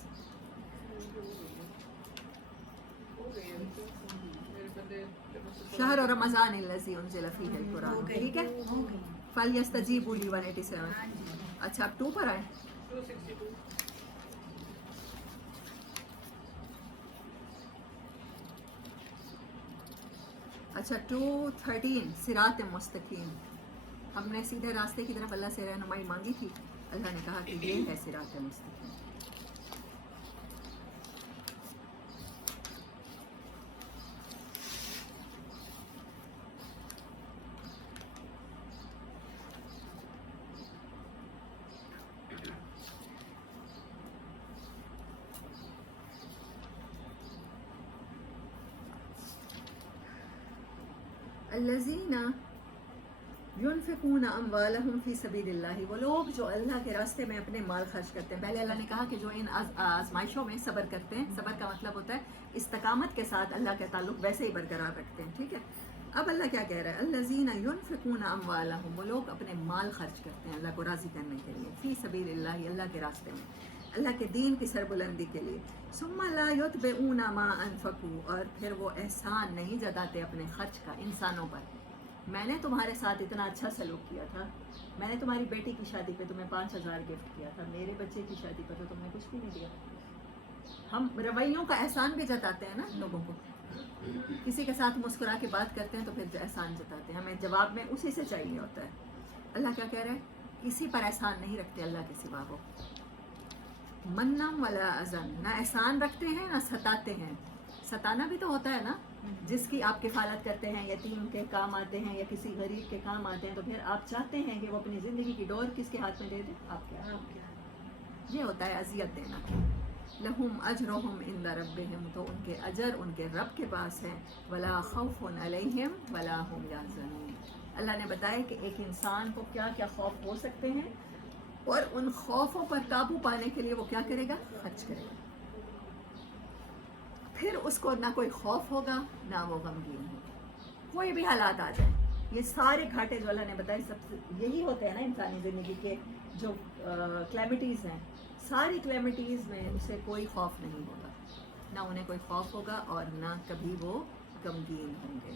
شہر رمضان الذی انزل فیہ القرآن، ٹھیک ہے. فلیستجیبوا لی 187. اچھا اب 2 پر آئے. اچھا 213 صراط مستقیم. ہم نے سیدھے راستے کی طرف اللہ سے رہنمائی مانگی تھی، اللہ نے کہا کہ یہ ہے صراط مستقیم. الذین ينفقون اموالهم فی سبیل اللہ، وہ لوگ جو اللہ کے راستے میں اپنے مال خرچ کرتے ہیں. پہلے اللہ نے کہا کہ جو ان آزمائشوں میں صبر کرتے ہیں، صبر کا مطلب ہوتا ہے استقامت کے ساتھ اللہ کا تعلق ویسے ہی برقرار رکھتے ہیں، ٹھیک ہے. اب اللہ کیا کہہ رہا ہے؟ الذین ينفقون اموالهم، وہ لوگ اپنے مال خرچ کرتے ہیں اللہ کو راضی کرنے کے لیے، فی سبیل اللہ، اللہ کے راستے میں، اللہ کے دین کی سربلندی کے لیے. ثم لا یتبعون ما انفقوا، اور پھر وہ احسان نہیں جتاتے اپنے خرچ کا انسانوں پر. میں نے تمہارے ساتھ اتنا اچھا سلوک کیا تھا، میں نے تمہاری بیٹی کی شادی پہ تمہیں 5000 گفٹ کیا تھا، میرے بچے کی شادی پہ تو تم نے کچھ بھی نہیں دیا. ہم رویوں کا احسان بھی جتاتے ہیں نا لوگوں کو، کسی کے ساتھ مسکرا کے بات کرتے ہیں تو پھر احسان جتاتے ہیں، ہمیں جواب میں اسی سے چاہیے ہوتا ہے. اللہ کیا کہہ رہے ہیں؟ کسی پر احسان نہیں رکھتے اللہ کے سوا وہ. منم ولا اذن، نہ احسان رکھتے ہیں نہ ستاتے ہیں. ستانا بھی تو ہوتا ہے نا، جس کی آپ کفالت کرتے ہیں، یتیم کے کام آتے ہیں یا کسی غریب کے کام آتے ہیں، تو پھر آپ چاہتے ہیں کہ وہ اپنی زندگی کی ڈور کس کے ہاتھ میں دے دے؟ آپ کے ہاتھ. یہ ہوتا ہے اذیت دینا. لہم اجرہم عند ربہم، تو ان کے اجر ان کے رب کے پاس ہے. ولا خوف علیہم ولا ہم یحزنون. اللہ نے بتایا کہ ایک انسان کو کیا کیا خوف ہو سکتے ہیں، اور ان خوفوں پر قابو پانے کے لیے وہ کیا کرے گا؟ خرچ کرے گا. پھر اس کو نہ کوئی خوف ہوگا نہ وہ غمگین ہوگا، کوئی بھی حالات آ جائیں. یہ سارے گھاٹے جو اللہ نے بتائے سب سے یہی ہوتے ہیں نا انسانی زندگی کے جو کلیمٹیز ہیں، ساری کلیمٹیز میں اسے کوئی خوف نہیں ہوگا، نہ انہیں کوئی خوف ہوگا اور نہ کبھی وہ غمگین ہوں گے.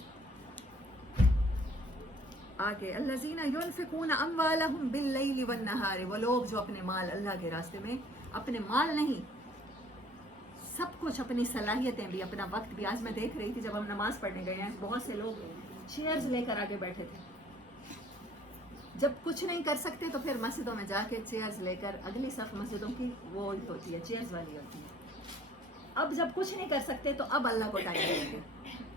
آگے الذین ينفقون اموالهم باللیل والنہار، وہ لوگ جو اپنے مال اللہ کے راستے میں، اپنے مال نہیں سب کچھ، اپنی صلاحیتیں بھی، اپنا وقت بھی. آج میں دیکھ رہی تھی جب ہم نماز پڑھنے گئے ہیں، بہت سے لوگ چیئرز لے کر آگے بیٹھے تھے. جب کچھ نہیں کر سکتے تو پھر مسجدوں میں جا کے چیئرز لے کر، اگلی صف مسجدوں کی وہ ہوتی ہے چیئرز والی ہوتی ہے. اب جب کچھ نہیں کر سکتے تو اب اللہ کو ٹائم دیں گے.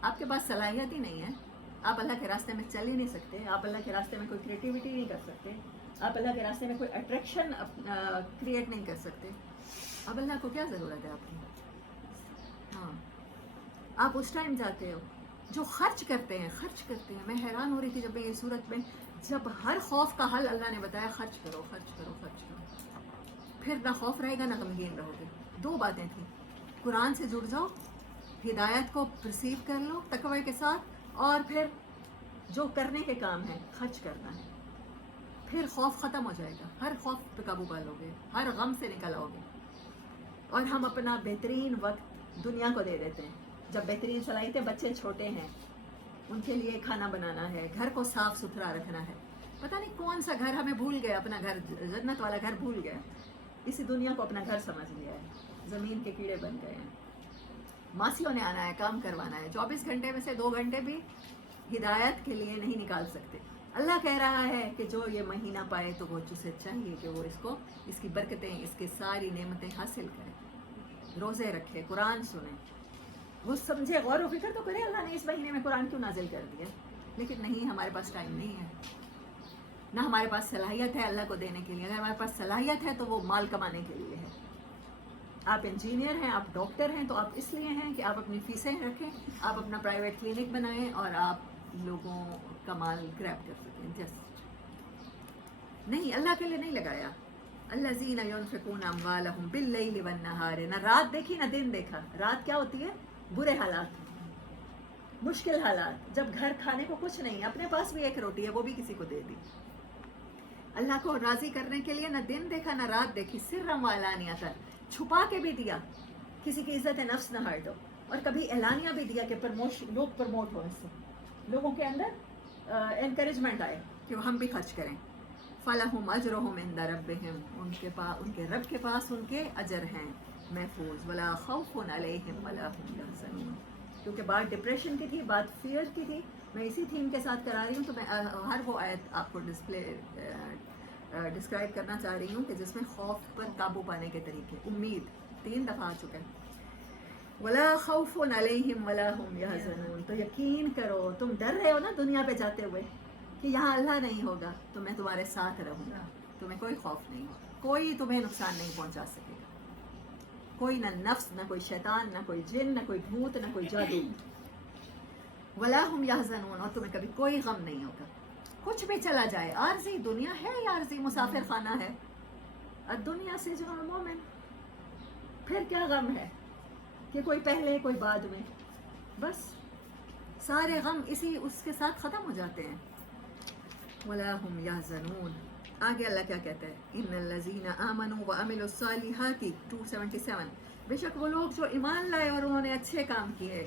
آپ کے پاس صلاحیت ہی نہیں ہے، آپ اللہ کے راستے میں چل ہی نہیں سکتے، آپ اللہ کے راستے میں کوئی کریٹیوٹی نہیں کر سکتے، آپ اللہ کے راستے میں کوئی اٹریکشن کریٹ نہیں کر سکتے. اب اللہ کو کیا ضرورت ہے آپ کی؟ ہاں آپ اس ٹائم جاتے ہو جو خرچ کرتے ہیں. میں حیران ہو رہی تھی جب میں یہ صورت میں، جب ہر خوف کا حل اللہ نے بتایا خرچ کرو خرچ کرو خرچ کرو، پھر نہ خوف رہے گا نہ غمگین رہو گے. 2 باتیں تھیں، قرآن سے جڑ جاؤ، ہدایت کو پرسیو کر لو تقوی کے ساتھ، اور پھر جو کرنے کے کام ہیں خرچ کرنا ہے. پھر خوف ختم ہو جائے گا، ہر خوف پہ قابو پا لو گے، ہر غم سے نکل آؤ گے. اور ہم اپنا بہترین وقت دنیا کو دے دیتے ہیں. جب بہترین صلاحیتیں، بچے چھوٹے ہیں، ان کے لیے کھانا بنانا ہے، گھر کو صاف ستھرا رکھنا ہے. پتہ نہیں کون سا گھر ہمیں بھول گیا، اپنا گھر جنت والا گھر بھول گیا، اسی دنیا کو اپنا گھر سمجھ لیا ہے، زمین کے کیڑے بن گئے ہیں. ماسیوں نے آنا ہے، کام کروانا ہے، 24 گھنٹے میں سے 2 گھنٹے بھی ہدایت کے لیے نہیں نکال سکتے. اللہ کہہ رہا ہے کہ جو یہ مہینہ پائے تو وہ اسے چاہیے کہ وہ اس کی برکتیں، اس کی ساری نعمتیں حاصل کرے، روزے رکھے، قرآن سنیں، وہ سمجھے، غور و فکر تو کرے اللہ نے اس مہینے میں قرآن کیوں نازل کر دیا. لیکن نہیں، ہمارے پاس ٹائم نہیں ہے، نہ ہمارے پاس صلاحیت ہے اللہ کو دینے کے لیے. اگر ہمارے پاس صلاحیت ہے تو وہ مال کمانے کے لیے ہے. آپ انجینئر ہیں، آپ ڈاکٹر ہیں، تو آپ اس لیے ہیں کہ آپ اپنی فیسیں رکھیں، آپ اپنا پرائیویٹ کلینک بنائیں اور آپ لوگوں کا مال گریب کر سکیں. نہیں، اللہ کے لیے نہیں لگایا. الذین ينفقون اموالهم باللیل والنہار، نہ رات دیکھی نہ دن دیکھا. رات کیا ہوتی ہے؟ برے حالات، مشکل حالات، جب گھر کھانے کو کچھ نہیں، اپنے پاس بھی 1 روٹی ہے وہ بھی کسی کو دے دی. اللہ کو راضی کرنے کے لیے نہ دن دیکھا نہ رات دیکھی. سرا وعلانیۃ، چھپا کے بھی دیا، کسی کی عزت نفس نہ ہرٹ ہو. اور کبھی اعلانیہ بھی دیا کہ لوگ پروموٹ ہوں، اس سے لوگوں کے اندر انکریجمنٹ آئے کہ ہم بھی خرچ کریں. فَلَهُمْ أَجْرُهُمْ عِنْدَ رَبِّهِمْ، ان کے رب کے پاس ان کے اجر ہیں محفوظ. وَلَا خَوْفٌ عَلَيْهِمْ وَلَا هُمْ يَحْزَنُونَ. کیونکہ بات ڈپریشن کی تھی، بات فیئر کی تھی، میں اسی تھیم کے ساتھ کرا رہی ہوں. تو میں ہر وہ آیت آپ کو ڈسکرائب کرنا چاہ رہی ہوں کہ جس میں خوف پر قابو پانے کے طریقے. امید 3 دفعہ آ چکا ہے. ولا خوف علیہم ولا هم یحزنون. تو یقین کرو، تم ڈر رہے ہو نا دنیا پہ جاتے ہوئے کہ یہاں اللہ نہیں ہوگا، تو میں تمہارے ساتھ رہوں گا، تمہیں کوئی خوف نہیں ہوگا، کوئی تمہیں نقصان نہیں پہنچا سکے گا. کوئی نہ نفس، نہ کوئی شیطان، نہ کوئی جن، نہ کوئی بھوت، نہ کوئی جادو. ولا هم یحزنون. اور تمہیں کبھی کوئی غم نہیں ہوگا. کچھ بھی چلا جائے، عارضی دنیا ہے، یہ عارضی مسافر خانہ ہے. الدنیا سجن المومن. پھر کیا غم ہے کہ کوئی پہلے کوئی بعد میں، بس سارے غم اس کے ساتھ ختم ہو جاتے ہیں. ولا هم یحزنون. آگے اللہ کیا کہتا ہے؟ ان الذین آمنوا وعملوا الصالحات 277. بے شک وہ لوگ جو ایمان لائے اور انہوں نے اچھے کام کیے،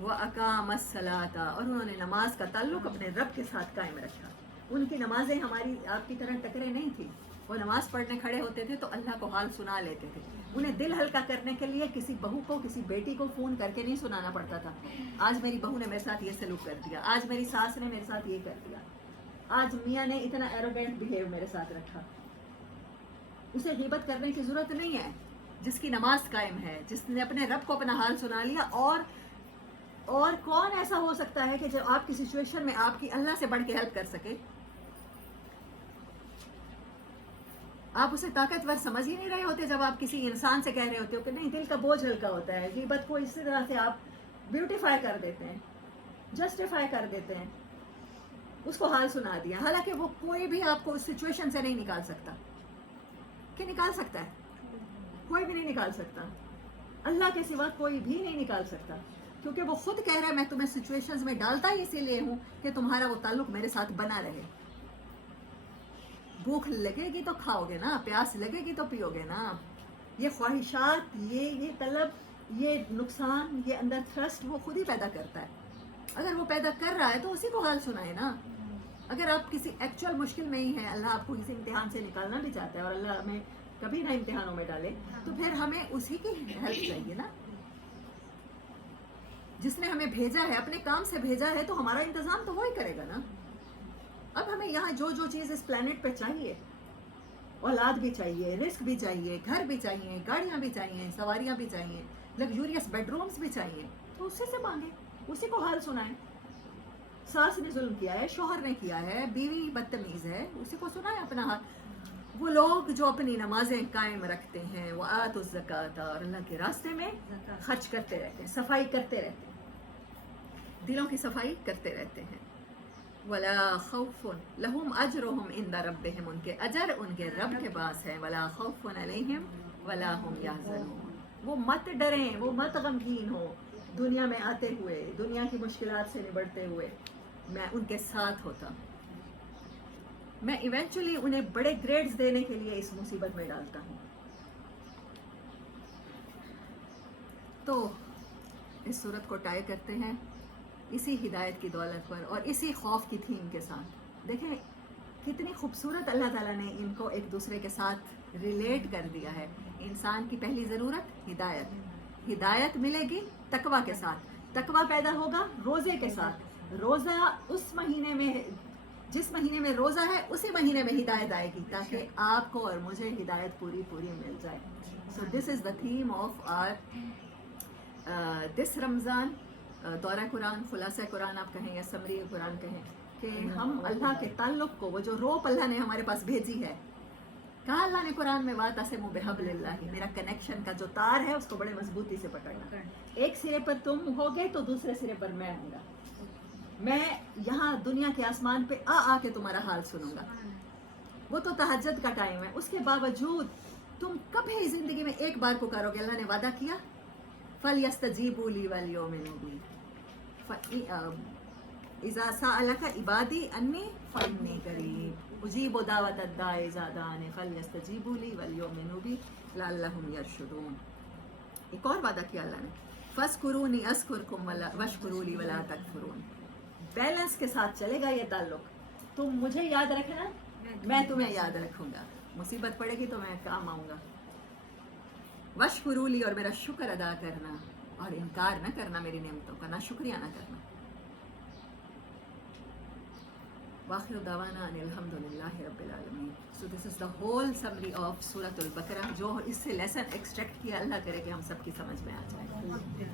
وَأَقَامَ الصَّلَاةَ، اور انہوں نے نماز کا تعلق اپنے رب کے ساتھ قائم رکھا. ان کی نمازیں ہماری آپ کی طرح ٹکرے نہیں تھیں. وہ نماز پڑھنے کھڑے ہوتے تھے تو اللہ کو حال سنا لیتے تھے. انہیں دل ہلکا کرنے کے لیے کسی بہو کو، کسی بیٹی کو فون کر کے نہیں سنانا پڑتا تھا. آج میری بہو نے میرے ساتھ یہ سلوک کر دیا، آج میری ساس نے میرے ساتھ یہ کر دیا، آج میاں نے اتنا ایروگینٹ بہیو میرے ساتھ رکھا. اسے غیبت کرنے کی ضرورت نہیں ہے. جس کی نماز قائم ہے، جس نے اپنے رب کو اپنا حال سنا لیا. اور کون ایسا ہو سکتا ہے کہ جب آپ کی سچویشن میں آپ کی اللہ سے بڑھ کے ہیلپ کر سکے؟ آپ اسے طاقتور سمجھ ہی نہیں رہے ہوتے جب آپ کسی انسان سے کہہ رہے ہوتے ہو کہ نہیں، دل کا بوجھ ہلکا ہوتا ہے. غیبت کو اسی طرح سے آپ بیوٹیفائی کر دیتے ہیں، جسٹیفائی کر دیتے ہیں. اس کو حال سنا دیا، حالانکہ وہ کوئی بھی آپ کو اس سچویشن سے نہیں نکال سکتا. کہ نکال سکتا ہے؟ کوئی بھی نہیں نکال سکتا. اللہ کے سوا کوئی بھی نہیں نکال سکتا، کیونکہ وہ خود کہہ رہا ہے میں تمہیں سچویشنز میں ڈالتا ہی اسی لیے ہوں کہ تمہارا وہ تعلق میرے ساتھ بنا رہے. بھوک لگے گی تو کھاؤ گے نا، پیاس لگے گی تو پیو گے نا. یہ خواہشات، یہ طلب، یہ نقصان، یہ اندر تھرسٹ وہ خود ہی پیدا کرتا ہے. اگر وہ پیدا کر رہا ہے تو اسی کو حال سنائے نا. اگر آپ کسی ایکچوئل مشکل میں ہی ہیں، اللہ آپ کو کسی امتحان سے نکالنا بھی چاہتا ہے اور اللہ ہمیں کبھی نہ امتحانوں میں ڈالے، تو پھر ہمیں اسی کی ہیلپ چاہیے نا. جس نے ہمیں بھیجا ہے، اپنے کام سے بھیجا ہے، تو ہمارا انتظام تو وہی کرے گا نا. اب ہمیں یہاں جو چیز اس پلانٹ پہ چاہیے، اولاد بھی چاہیے، رزق بھی چاہیے، گھر بھی چاہیے، گاڑیاں بھی چاہیے، سواریاں بھی چاہیے، لگژوریس بیڈ رومس بھی چاہیے، تو اسی سے مانگے، اسی کو حال سنائیں. ساس نے ظلم کیا ہے، شوہر نے کیا ہے، بیوی بدتمیز ہے، اسی کو سنائیں اپنا حال. وہ لوگ جو اپنی نمازیں قائم رکھتے ہیں، وہ آتوا الزکاۃ، اور اللہ کے راستے میں خرچ کرتے رہتے ہیں، صفائی کرتے رہتے ہیں، دلوں کی صفائی کرتے رہتے ہیں. ولا خوف لہم اجرہم عند ربہم. ان کے اجر ان کے رب کے پاس ہے. ولا خوف علیہم ولا ہم یحزنون. وہ مت ڈریں، وہ مت غمگین ہو دنیا میں آتے ہوئے، دنیا کی مشکلات سے نبٹتے ہوئے. میں ان کے ساتھ ہوتا. میں ایونچولی انہیں بڑے گریڈز دینے کے لیے اس مصیبت میں ڈالتا ہوں. تو اس صورت کو ٹائی کرتے ہیں اسی ہدایت کی دولت پر اور اسی خوف کی تھیم کے ساتھ. دیکھیں کتنی خوبصورت اللہ تعالیٰ نے ان کو ایک دوسرے کے ساتھ ریلیٹ کر دیا ہے. انسان کی پہلی ضرورت ہدایت. ہدایت ملے گی تقویٰ کے ساتھ. تقویٰ پیدا ہوگا روزے کے ساتھ. روزہ اس مہینے میں، جس مہینے میں روزہ ہے اسی مہینے میں ہدایت آئے گی، تاکہ آپ کو اور مجھے ہدایت پوری مل جائے. سو دس از دا تھیم آف آر دس رمضان. دورہ قرآن، خلاصہ قرآن آپ کہیں یا سمری قرآن کہیں، کہ ہم اللہ کے تعلق کو، وہ جو روپ اللہ نے ہمارے پاس بھیجی ہے، کہا اللہ نے قرآن میں وَاعْتَصِمُوا بِحَبْلِ اللَّهِ، میرا کنیکشن کا جو تار ہے اس کو بڑے مضبوطی سے پکڑنا. ایک سرے پر تم ہوگے تو دوسرے سرے پر میں ہوں گا. میں یہاں دنیا کے آسمان پہ آ کے تمہارا حال سنوں گا. وہ تو تہجد کا ٹائم ہے، اس کے باوجود تم کبھی زندگی میں ایک بار پکارو گے. اللہ نے وعدہ کیا فَلْيَسْتَجِيبُوا لِي وَلْيُؤْمِنُوا بِي اِذَا سَأَلَكَ عِبَادِي أَنِّي فَإِنِّي قَرِيبٌ أُجِيبُ دَعْوَةَ الدَّاعِ إِذَا دَعَانِ فَلْيَسْتَجِيبُوا لِي وَلْيُؤْمِنُوا بِي لَعَلَّهُمْ يَرْشُدُونَ. ایک اور وعدہ کیا اللہ نے فَاذْكُرُونِي أَذْكُرْكُمْ وَاشْكُرُوا لِي وَلَا تَكْفُرُونِ. بیلنس کے ساتھ چلے گا یہ تعلق. تم مجھے یاد رکھنا, میں تمہیں یاد رکھوں گا. مصیبت پڑے گی تو میں کام آؤں گا. وَاشْكُرُوا لِي, اور میرا شکر ادا کرنا, اور انکار نہ کرنا میری نعمتوں کا, نہ شکریہ نہ کرنا. وآخر دعوانا ان الحمد للہ رب العالمین. So this is the whole summary of Surah Al-Baqarah, جو اس سے لیسن ایکسٹریکٹ کیا, اللہ کرے کہ ہم سب کی سمجھ میں آ جائے.